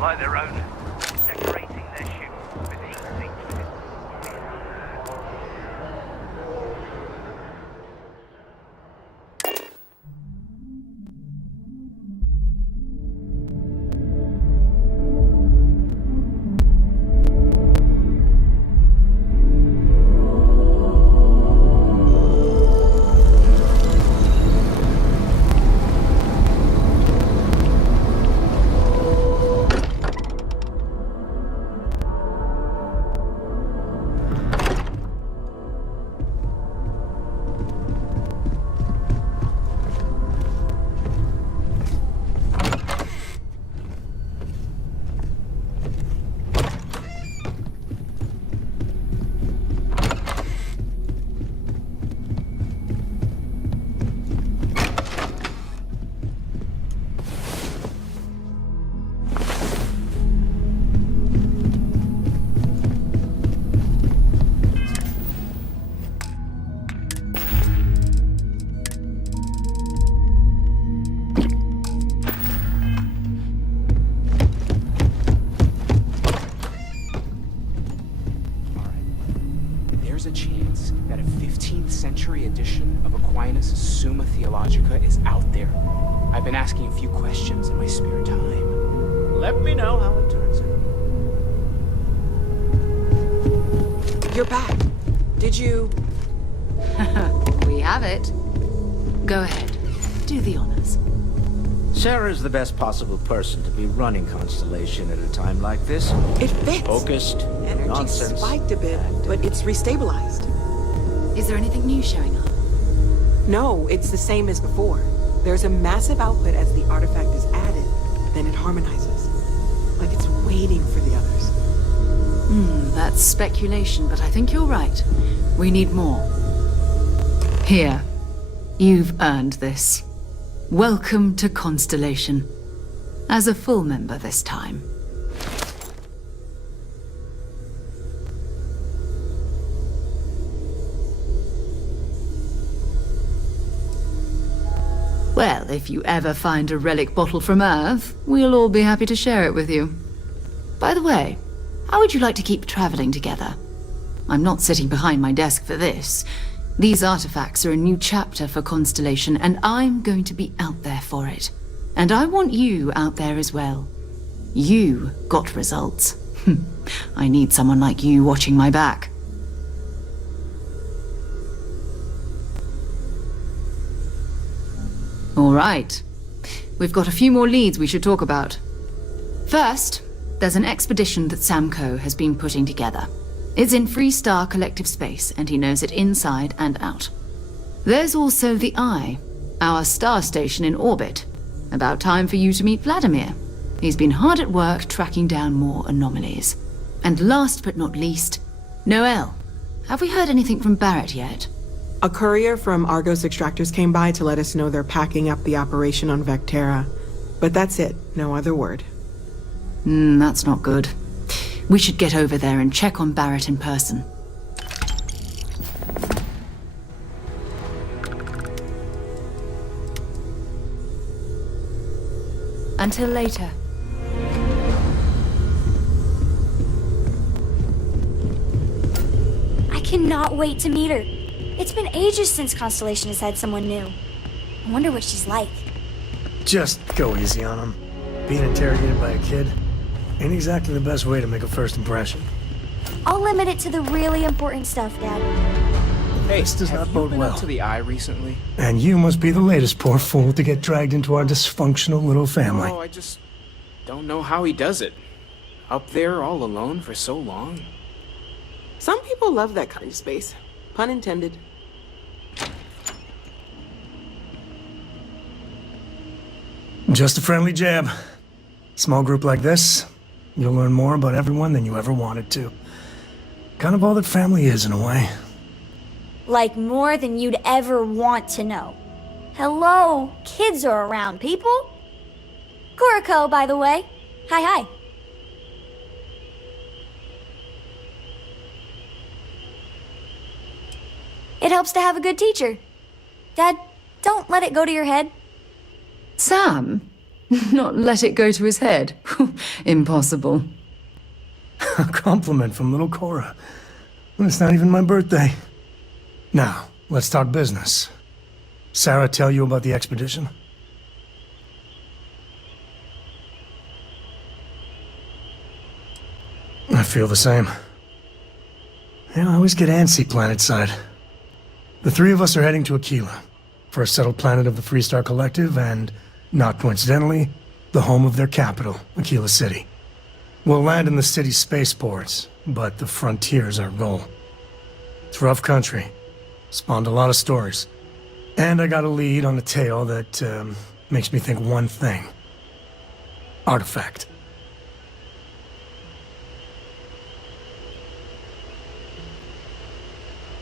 like their own, decorating their ship with heat sinks with it. There's a chance that a 15th century edition of Aquinas' Summa Theologica is out there. I've been asking a few questions in my spare time. Let me know how it turns out. You're back. Did you... We have it. Go ahead. Do the honors. Sarah's the best possible person to be running Constellation at a time like this. It fits. Focused, Energy nonsense. spiked a bit, but it's restabilized. Is there anything new showing up? No, it's the same as before. There's a massive output as the artifact is added, then it harmonizes. Like it's waiting for the others. That's speculation, but I think you're right. We need more. Here. You've earned this. Welcome to Constellation. As a full member this time. Well, if you ever find a relic bottle from Earth, we'll all be happy to share it with you. By the way, how would you like to keep traveling together? I'm not sitting behind my desk for this. These artifacts are a new chapter for Constellation, and I'm going to be out there for it. And I want you out there as well. You got results. I need someone like you watching my back. All right. We've got a few more leads we should talk about. First, there's an expedition that Samco has been putting together. It's in Freestar Collective Space, and he knows it inside and out. There's also the Eye, our star station in orbit. About time for you to meet Vladimir. He's been hard at work tracking down more anomalies. And last but not least, Noel. Have we heard anything from Barrett yet? A courier from Argos Extractors came by to let us know they're packing up the operation on Vectera. But that's it, no other word. That's not good. We should get over there and check on Barrett in person. Until later. I cannot wait to meet her. It's been ages since Constellation has had someone new. I wonder what she's like. Just go easy on him. Being interrogated by a kid ain't exactly the best way to make a first impression. I'll limit it to the really important stuff, Dad. Hey, This does have not you bode been well. up to the Eye recently? And you must be the latest poor fool to get dragged into our dysfunctional little family. Oh, I just don't know how he does it. Up there all alone for so long. Some people love that kind of space. Pun intended. Just a friendly jab. Small group like this, you'll learn more about everyone than you ever wanted to. Kind of all that family is, in a way. Like more than you'd ever want to know. Hello, kids are around, people. Kuriko, by the way. Hi. It helps to have a good teacher. Dad, don't let it go to your head. Sam, Not let it go to his head? Impossible. A compliment from little Cora. Well, it's not even my birthday. Now, let's talk business. Sarah tell you about the expedition? I feel the same. Yeah, I always get antsy planetside. The three of us are heading to Aquila, first settled planet of the Freestar Collective, and, not coincidentally, the home of their capital, Aquila City. We'll land in the city's spaceports, but the frontier's our goal. It's rough country. Spawned a lot of stories. And I got a lead on a tale that makes me think one thing. Artifact.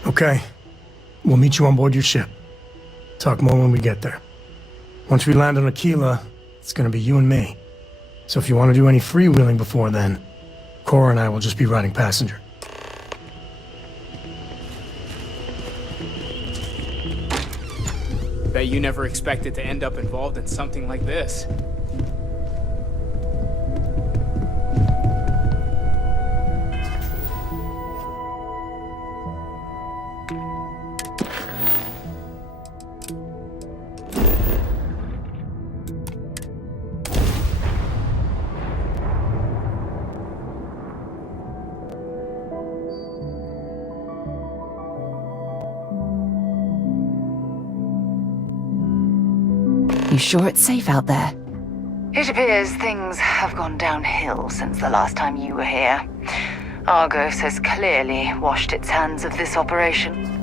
Okay. We'll meet you on board your ship. Talk more when we get there. Once we land on Aquila, it's gonna be you and me. So if you want to do any freewheeling before then, Cora and I will just be riding passenger. Bet you never expected to end up involved in something like this. You sure it's safe out there? It appears things have gone downhill since the last time you were here. Argos has clearly washed its hands of this operation.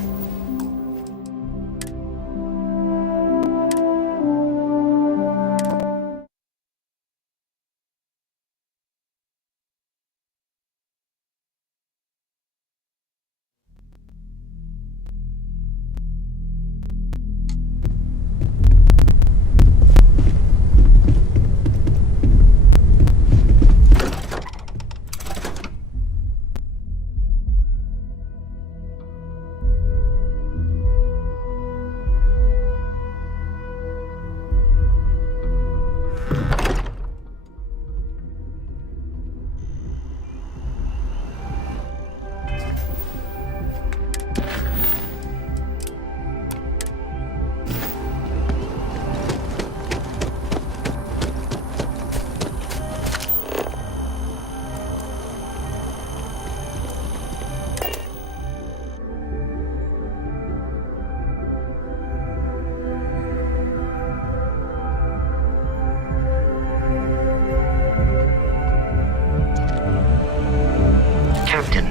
Captain,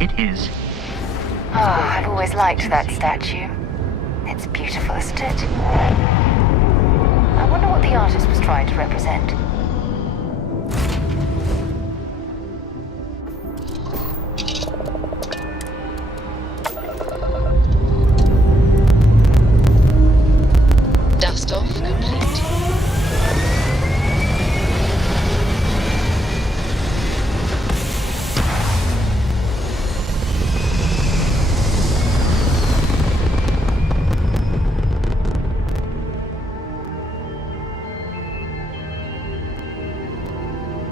it is. Oh, I've always liked that statue. It's beautiful, isn't it? I wonder what the artist was trying to represent. Dust off complete.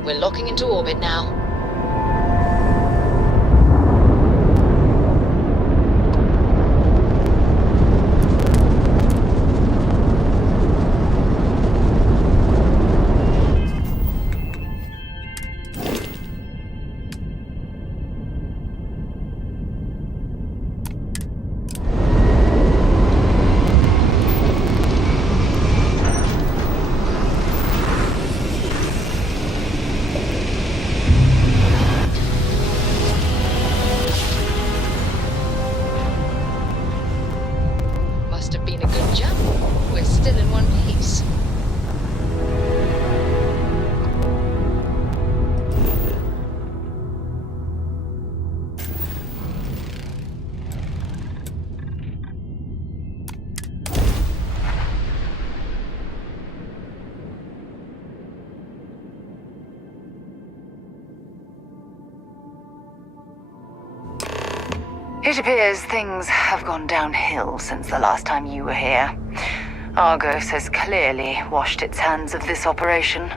We're locking into orbit now. Must have been a good jump. We're still in one piece. It appears things have gone downhill since the last time you were here. Argos has clearly washed its hands of this operation.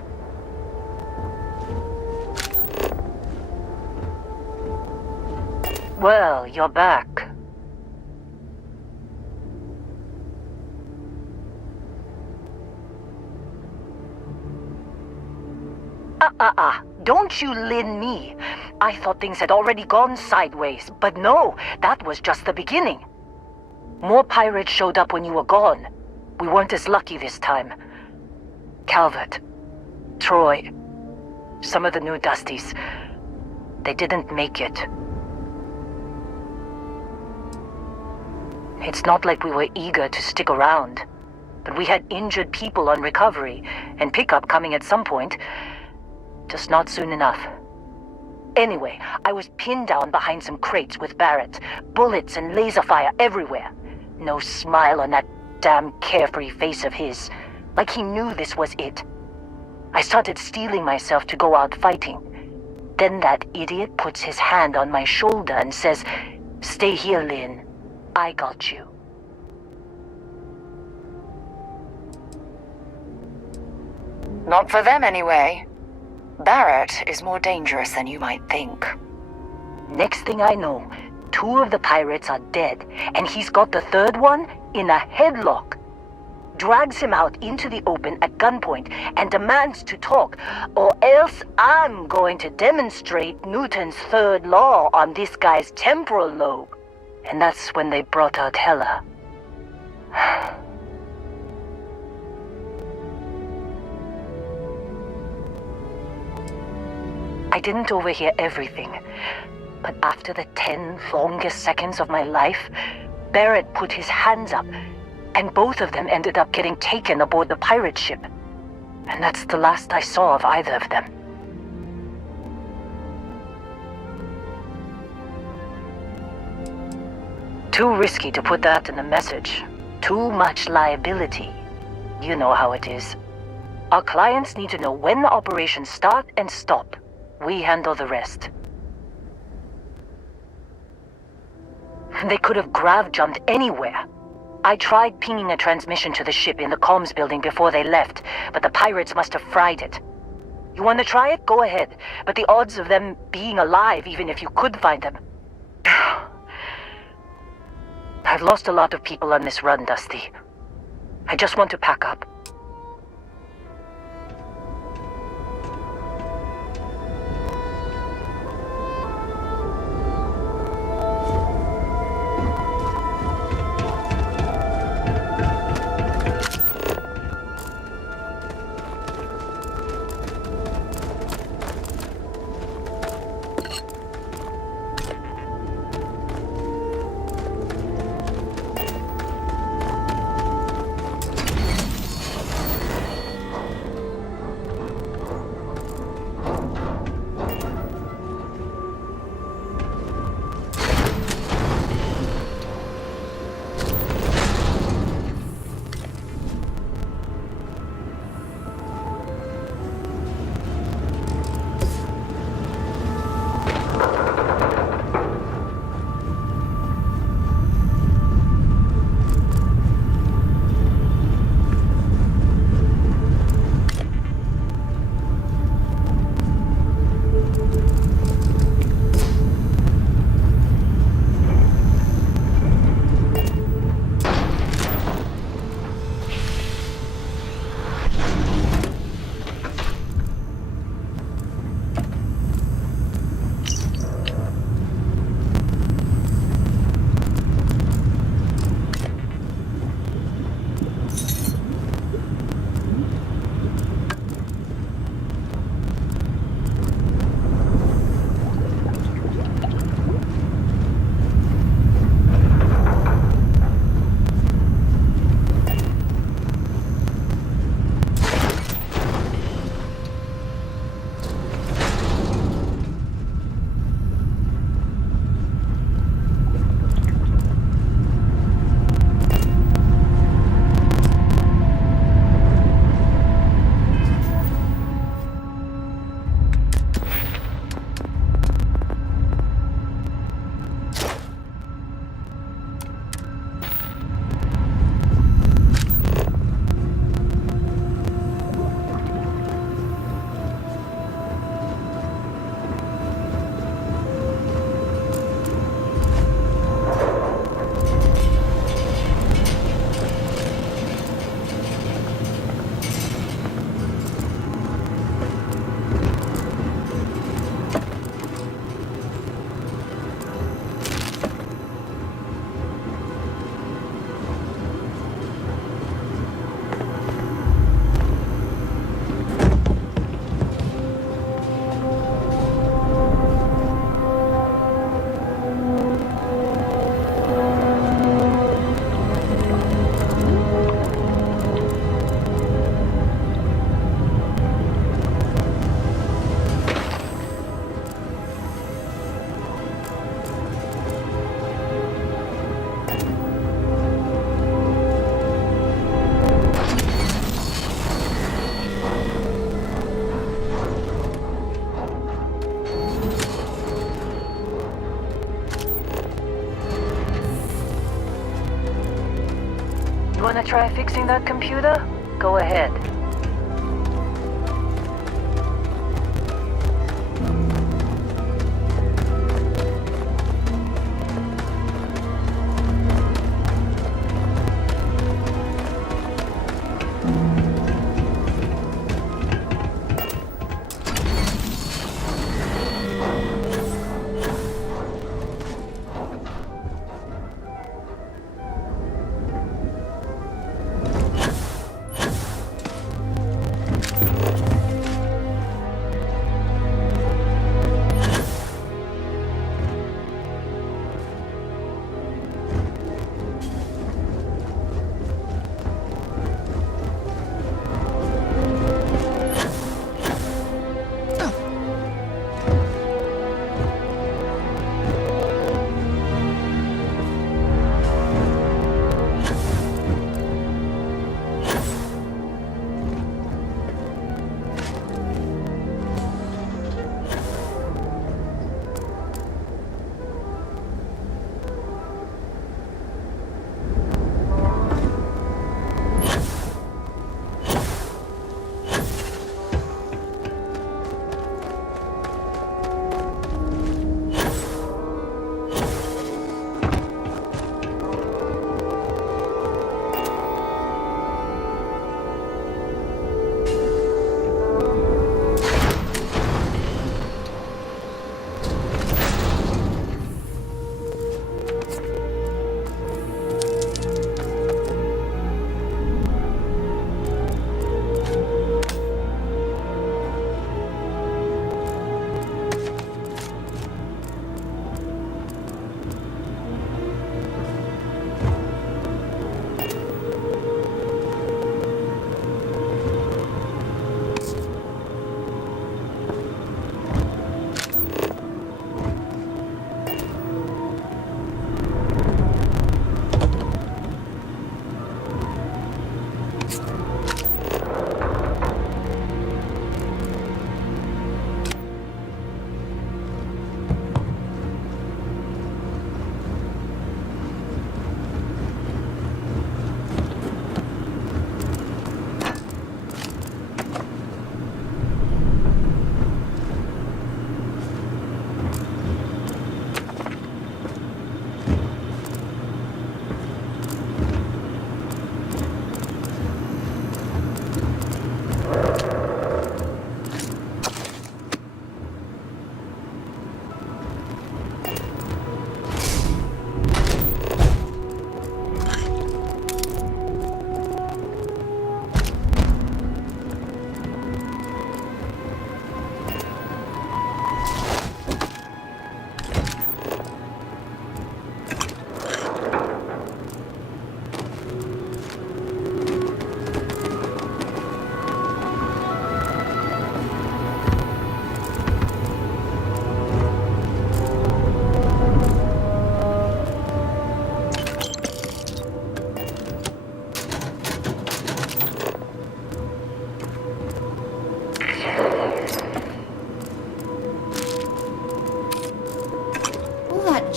Well, you're back. Don't you lin me. I thought things had already gone sideways, but no, that was just the beginning. More pirates showed up when you were gone. We weren't as lucky this time. Calvert, Troy, some of the new Dusties, they didn't make it. It's not like we were eager to stick around, but we had injured people on recovery, and pickup coming at some point. Just not soon enough. Anyway, I was pinned down behind some crates with Barrett. Bullets and laser fire everywhere. No smile on that damn carefree face of his. Like he knew this was it. I started steeling myself to go out fighting. Then that idiot puts his hand on my shoulder and says, "Stay here, Lynn. I got you." Not for them, anyway. Barrett is more dangerous than you might think. Next thing I know, 2 of the pirates are dead, and he's got the 3rd one in a headlock. Drags him out into the open at gunpoint and demands to talk, or else I'm going to demonstrate Newton's 3rd law on this guy's temporal lobe. And that's when they brought out Hella. I didn't overhear everything, but after the 10 longest seconds of my life, Barrett put his hands up, and both of them ended up getting taken aboard the pirate ship. And that's the last I saw of either of them. Too risky to put that in a message. Too much liability. You know how it is. Our clients need to know when the operations start and stop. We handle the rest. They could have grav-jumped anywhere. I tried pinging a transmission to the ship in the comms building before they left, but the pirates must have fried it. You want to try it? Go ahead. But the odds of them being alive, even if you could find them... I've lost a lot of people on this run, Dusty. I just want to pack up. Wanna try fixing that computer? Go ahead.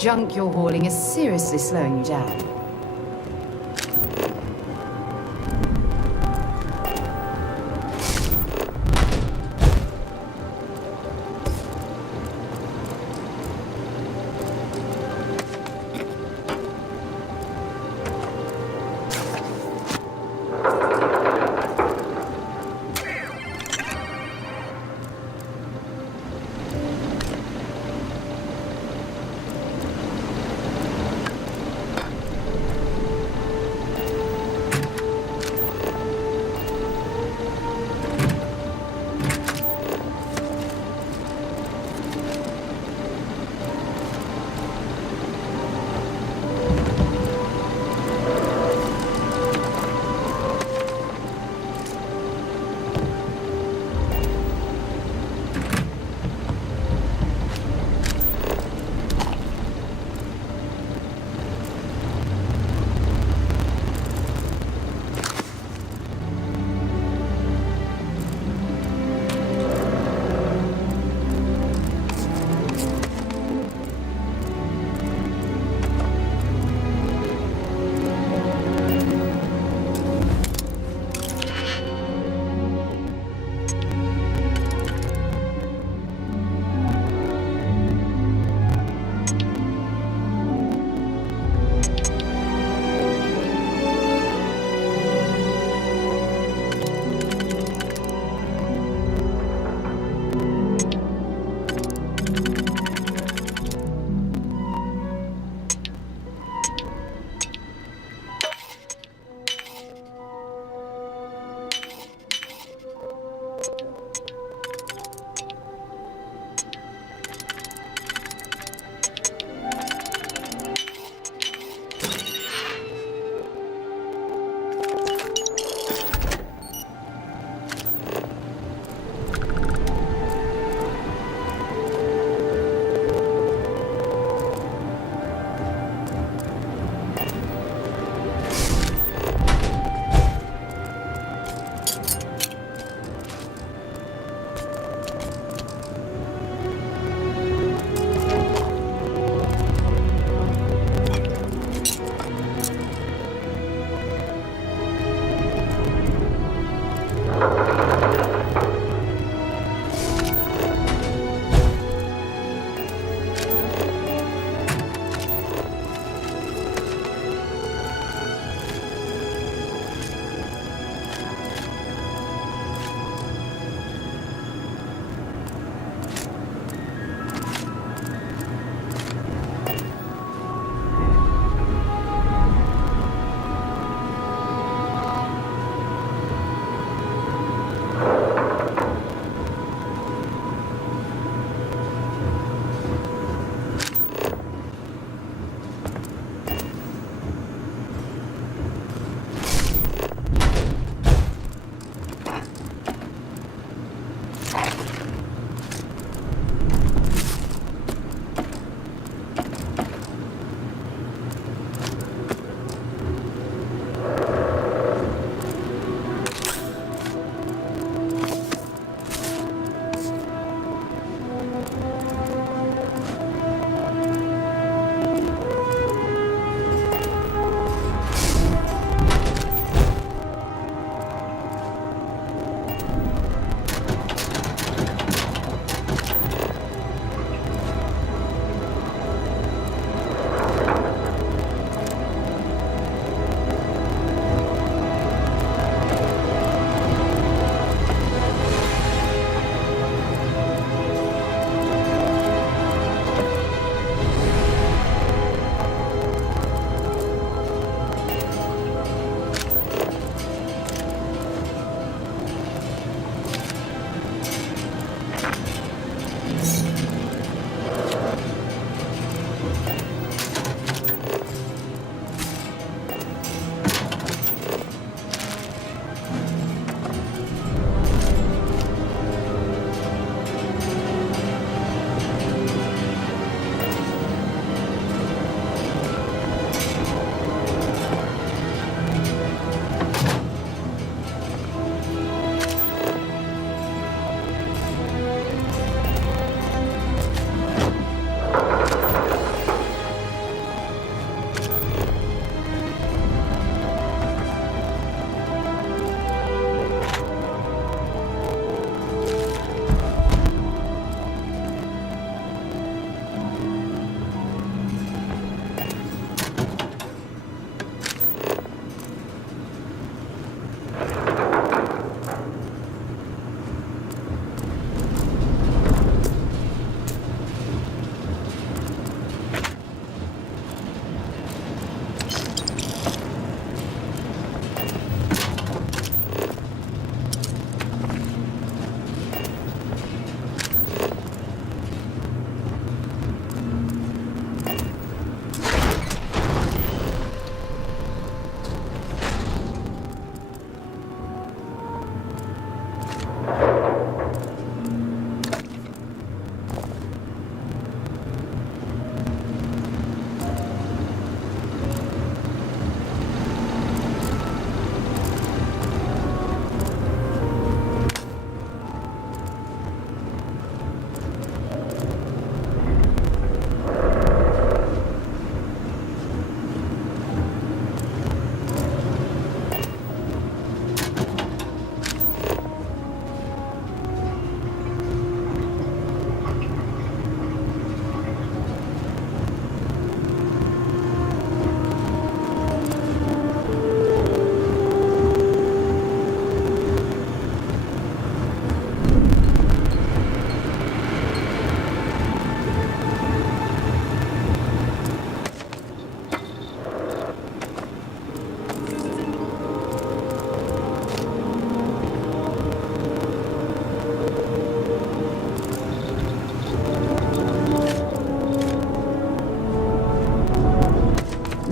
Junk you're hauling is seriously slowing you down.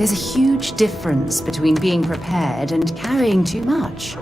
There's a huge difference between being prepared and carrying too much.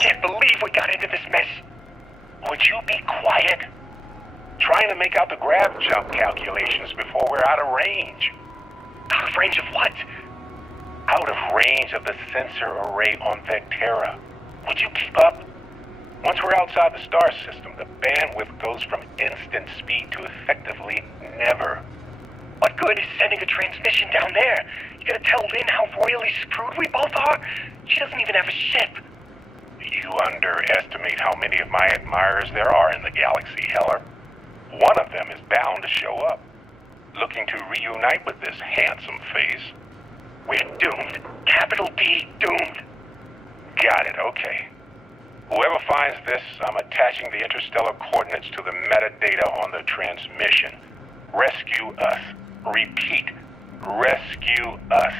Can't believe we got into this mess. Would you be quiet? Trying to make out the grav jump calculations before we're out of range. Out of range of what? Out of range of the sensor array on Vectera. Would you keep up? Once we're outside the star system, the bandwidth goes from instant speed to effectively never. What good is sending a transmission down there? You gonna tell Lynn how royally screwed we both are? She doesn't even have a ship. You underestimate how many of my admirers there are in the galaxy, Heller. One of them is bound to show up, looking to reunite with this handsome face. We're doomed. Capital D, doomed. Got it, okay. Whoever finds this, I'm attaching the interstellar coordinates to the metadata on the transmission. Rescue us. Repeat. Rescue us.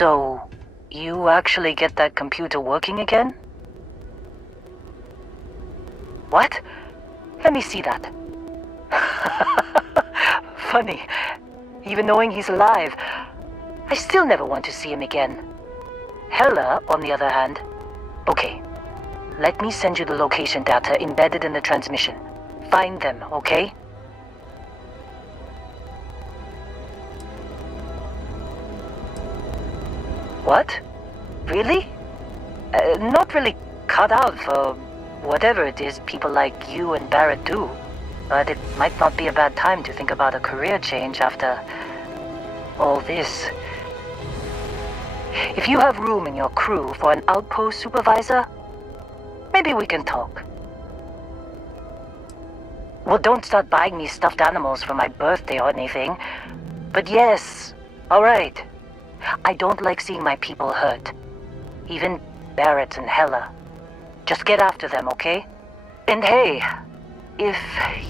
So, you actually get that computer working again? What? Let me see that. Funny. Even knowing he's alive, I still never want to see him again. Hella, on the other hand. Okay. Let me send you the location data embedded in the transmission. Find them, okay? What? Really? Not really cut out for whatever it is people like you and Barrett do. But it might not be a bad time to think about a career change after all this. If you have room in your crew for an outpost supervisor, maybe we can talk. Well, don't start buying me stuffed animals for my birthday or anything. But yes, all right. I don't like seeing my people hurt. Even Barrett and Hella. Just get after them, okay? And hey, if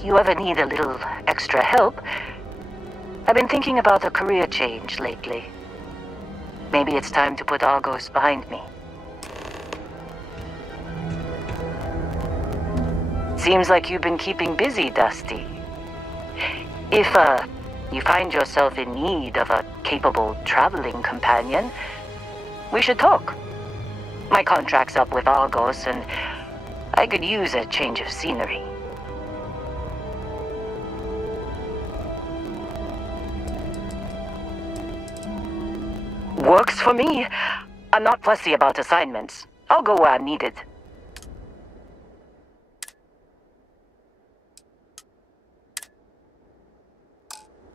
you ever need a little extra help, I've been thinking about a career change lately. Maybe it's time to put Argos behind me. Seems like you've been keeping busy, Dusty. If, you find yourself in need of a capable traveling companion, we should talk. My contract's up with Argos, and I could use a change of scenery. Works for me. I'm not fussy about assignments. I'll go where I'm needed.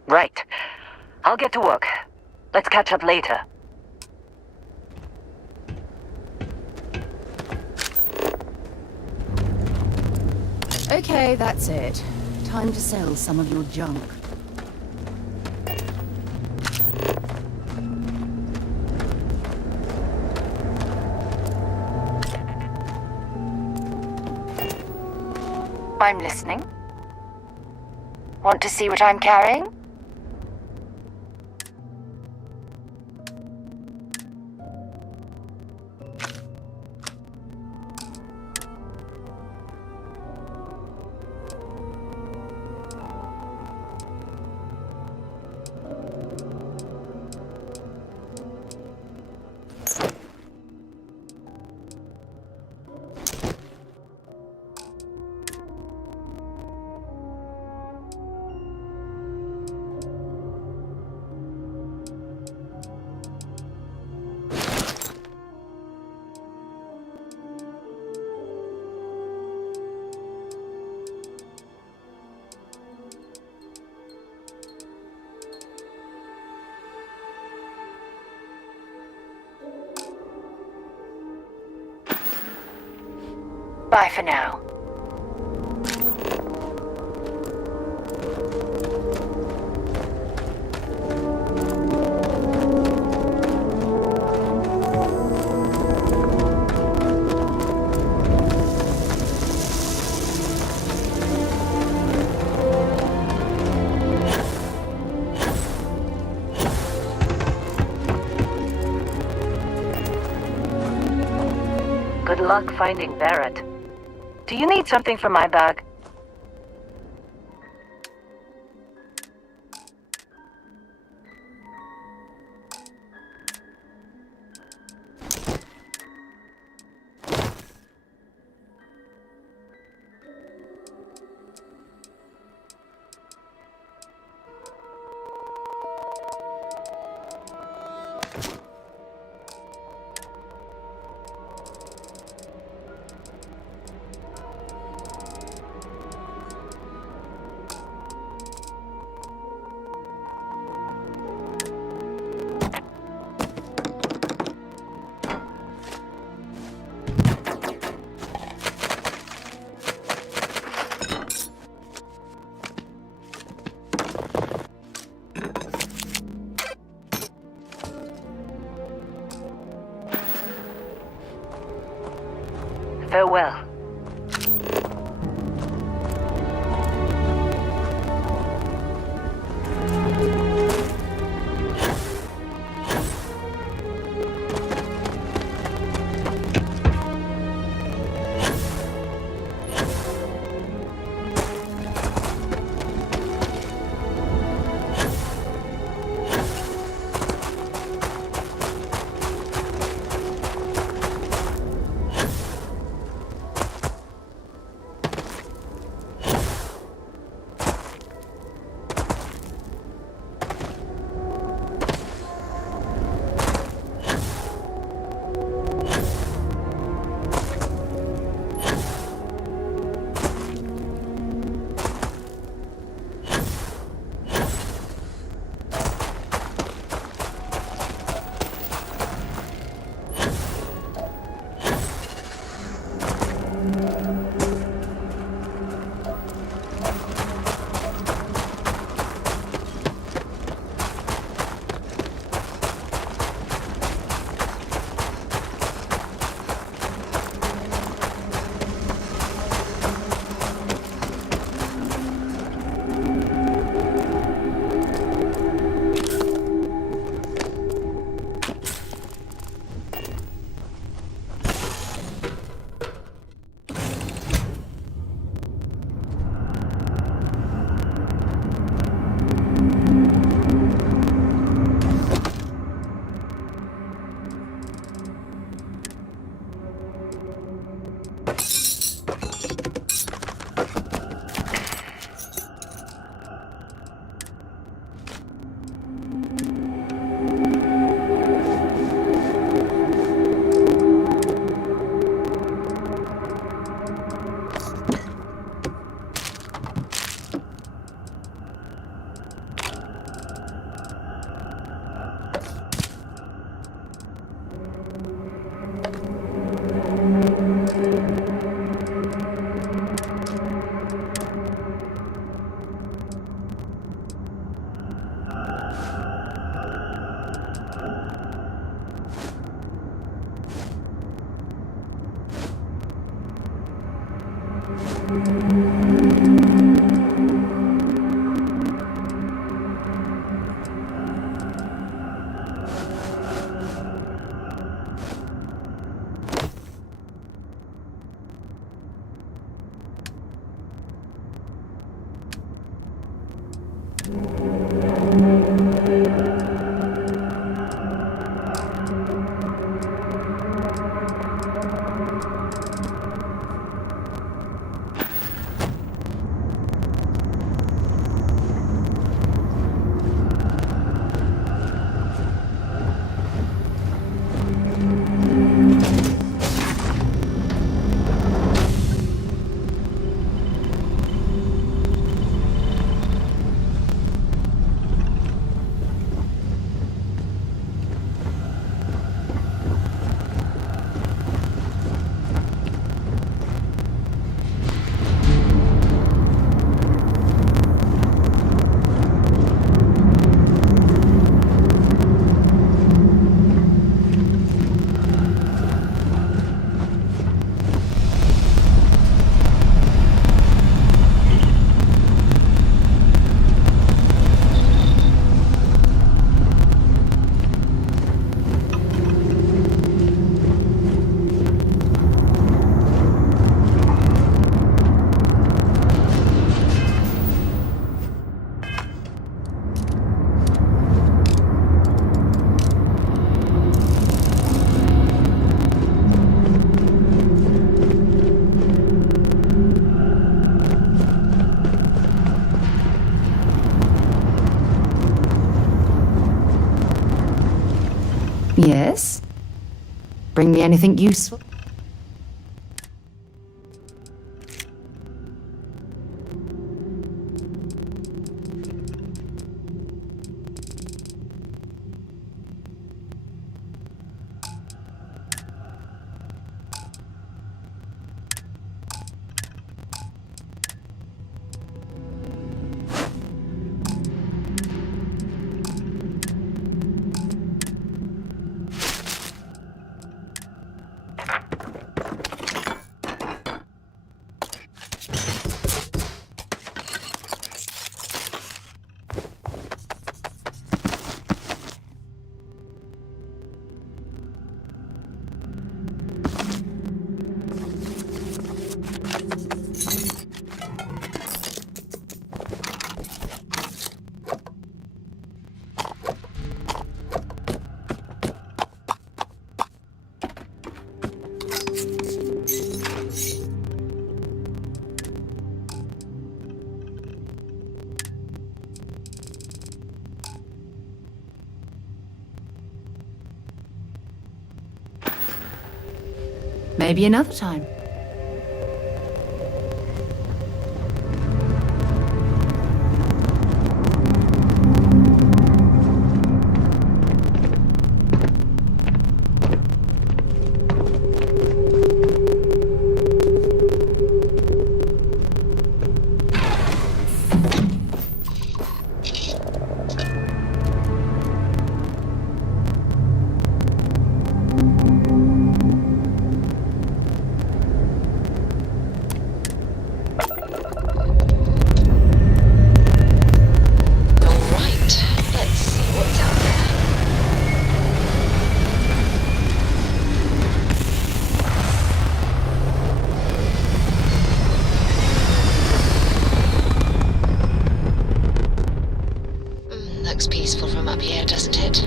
Right. I'll get to work. Let's catch up later. Okay, that's it. Time to sell some of your junk. I'm listening. Want to see what I'm carrying? Bye for now. Good luck finding Barrett. Do you need something from my bag? Farewell. Yes? Bring me anything useful? Maybe another time. Looks peaceful from up here, doesn't it?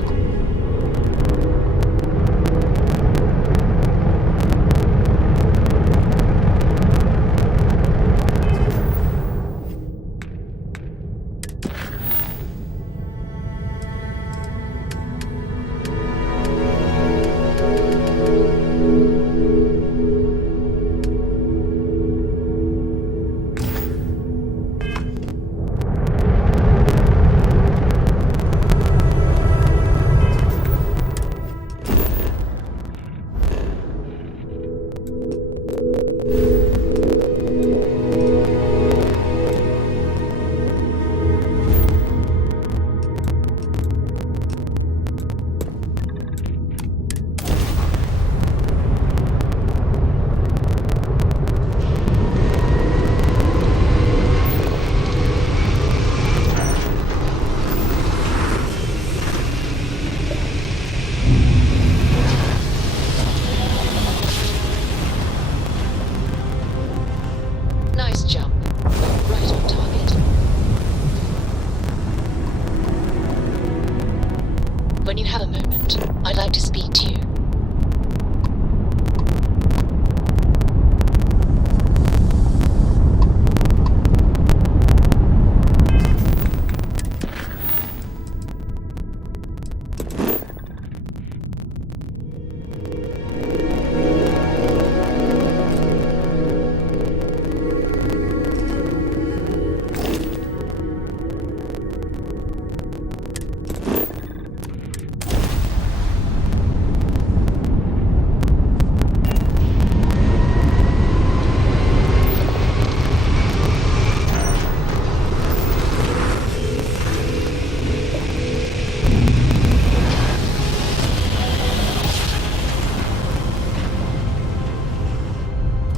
Nice jump. Right on target. When you have a moment, I'd like to speak to you.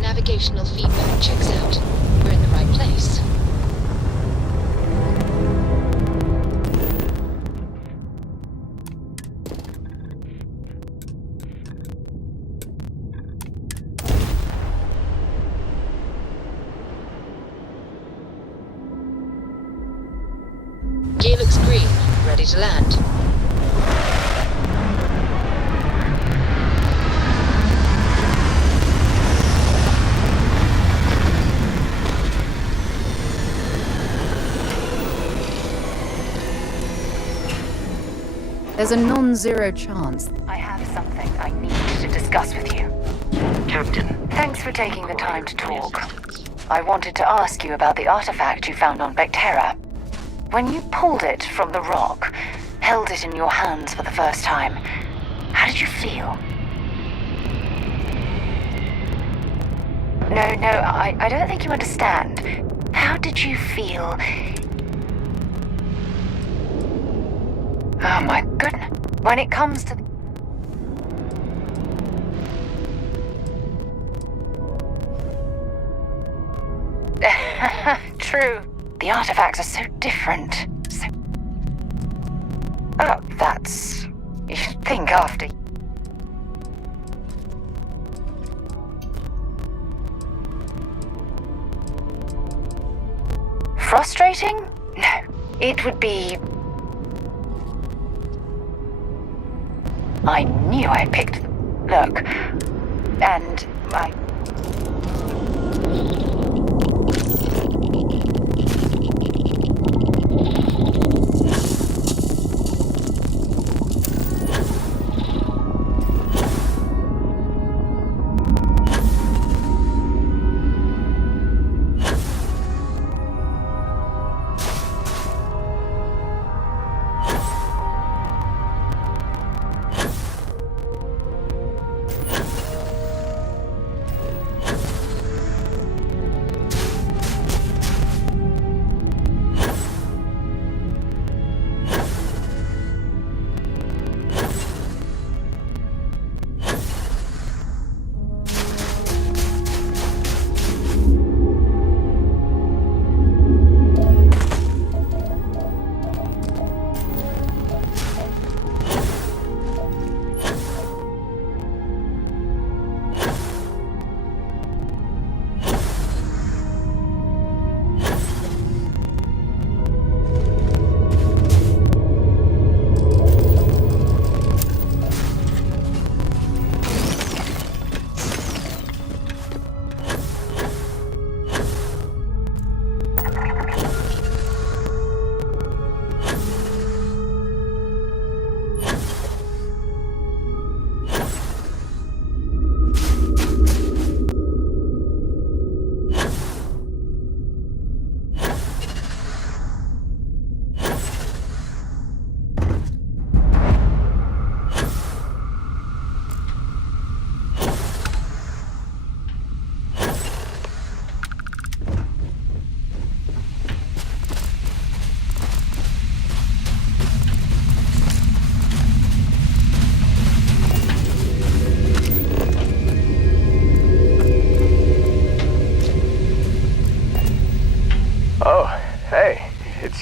Navigational feedback checks out. We're in the right place. Gear looks green. Ready to land. There's a non-zero chance. I have something I need to discuss with you. Captain. Thanks for taking the time to talk. I wanted to ask you about the artifact you found on Vectera. When you pulled it from the rock, held it in your hands for the first time, how did you feel? No, I don't think you understand. How did you feel? Oh my goodness. When it comes to... True. The artifacts are so different. So... Oh, that's... You should think after... Frustrating? No. It would be... I knew I picked... Look. And I...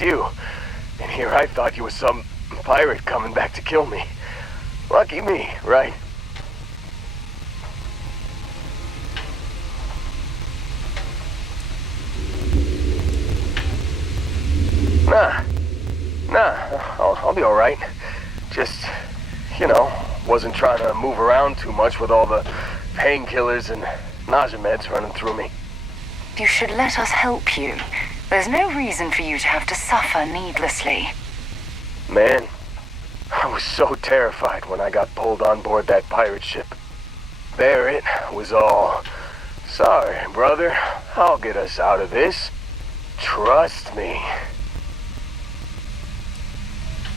You. And here I thought you was some pirate coming back to kill me. Lucky me, right? Nah, I'll be alright. Just, you know, wasn't trying to move around too much with all the painkillers and nausea meds running through me. You should let us help you. There's no reason for you to have to suffer needlessly. Man, I was so terrified when I got pulled on board that pirate ship. Barrett was all, "Sorry, brother, I'll get us out of this. Trust me."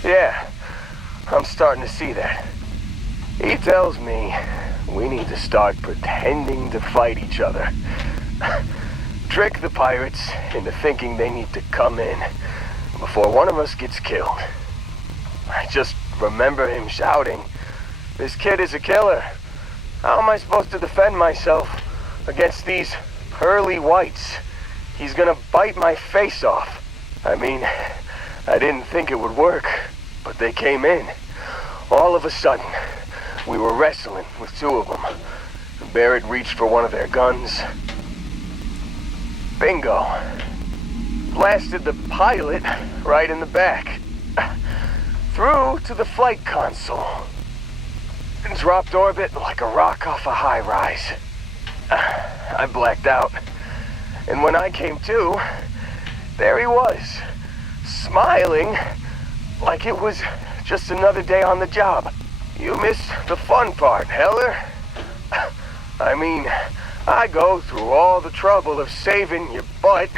Yeah, I'm starting to see that. He tells me we need to start pretending to fight each other. Trick the pirates into thinking they need to come in before one of us gets killed. I just remember him shouting, "This kid is a killer. How am I supposed to defend myself against these pearly whites? He's gonna bite my face off." I mean, I didn't think it would work, but they came in. All of a sudden, we were wrestling with two of them. Barrett reached for one of their guns. Bingo. Blasted the pilot right in the back. Through to the flight console. And dropped orbit like a rock off a high-rise. I blacked out. And when I came to, there he was. Smiling like it was just another day on the job. You miss the fun part, Heller. I mean, I go through all the trouble of saving your butt,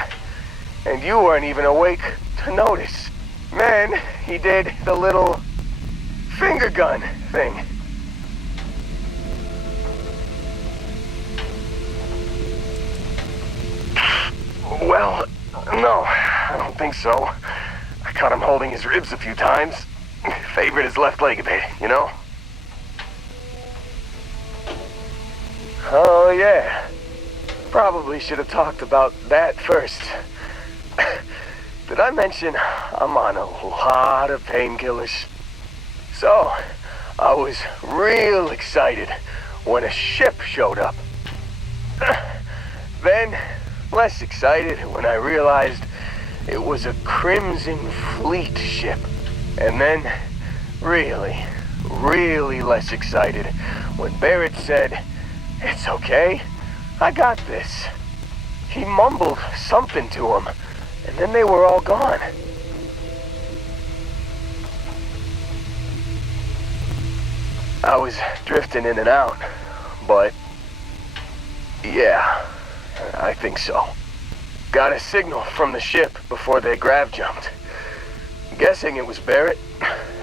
and you weren't even awake to notice. Then he did the little finger gun thing. Well, no, I don't think so. I caught him holding his ribs a few times. Favored his left leg a bit, you know? Oh, yeah. Probably should have talked about that first. Did I mention I'm on a lot of painkillers? So, I was real excited when a ship showed up. Then, less excited when I realized it was a Crimson Fleet ship. And then, really, really less excited when Barrett said, "It's okay, I got this." He mumbled something to him, and then they were all gone. I was drifting in and out, but yeah, I think so. Got a signal from the ship before they grav jumped. Guessing it was Barrett.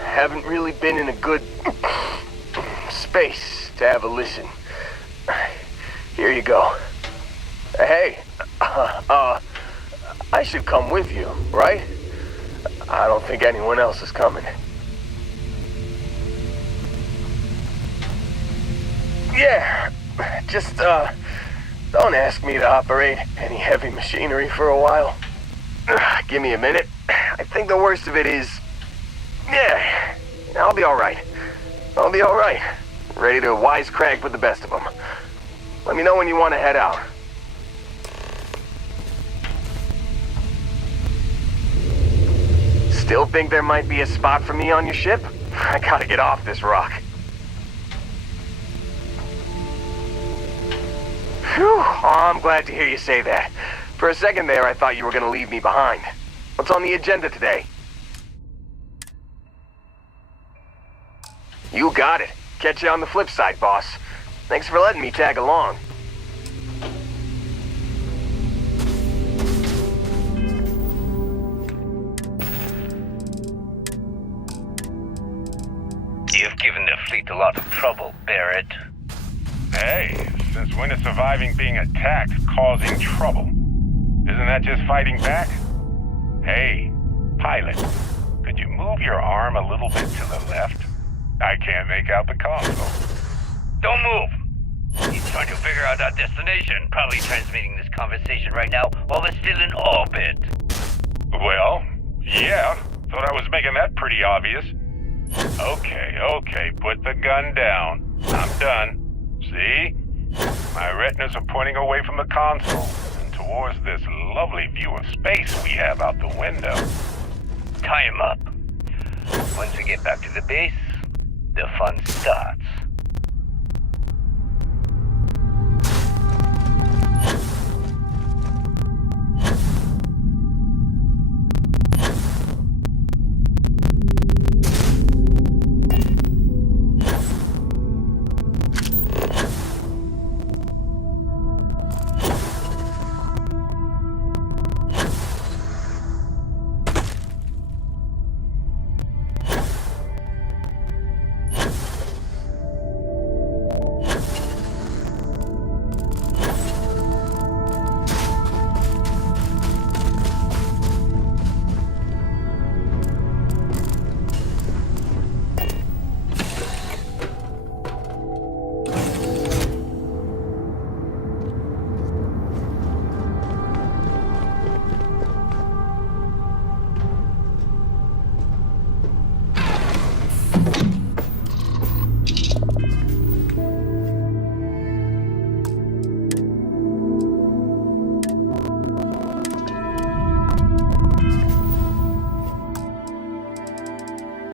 Haven't really been in a good space to have a listen. Here you go. Hey, I should come with you, right? I don't think anyone else is coming. Yeah, just, don't ask me to operate any heavy machinery for a while. Give me a minute. I think the worst of it is... Yeah, I'll be alright. I'll be alright. Ready to wisecrack with the best of them. Let me know when you want to head out. Still think there might be a spot for me on your ship? I gotta get off this rock. Phew, oh, I'm glad to hear you say that. For a second there, I thought you were gonna leave me behind. What's on the agenda today? You got it. Catch you on the flip side, boss. Thanks for letting me tag along. You've given the fleet a lot of trouble, Barrett. Hey, since when is surviving being attacked causing trouble? Isn't that just fighting back? Hey, pilot, could you move your arm a little bit to the left? I can't make out the console. Don't move! He's trying to figure out our destination, probably transmitting this conversation right now while we're still in orbit. Well, yeah, thought I was making that pretty obvious. Okay, put the gun down. I'm done. See? My retinas are pointing away from the console and towards this lovely view of space we have out the window. Tie him up. Once we get back to the base, the fun starts.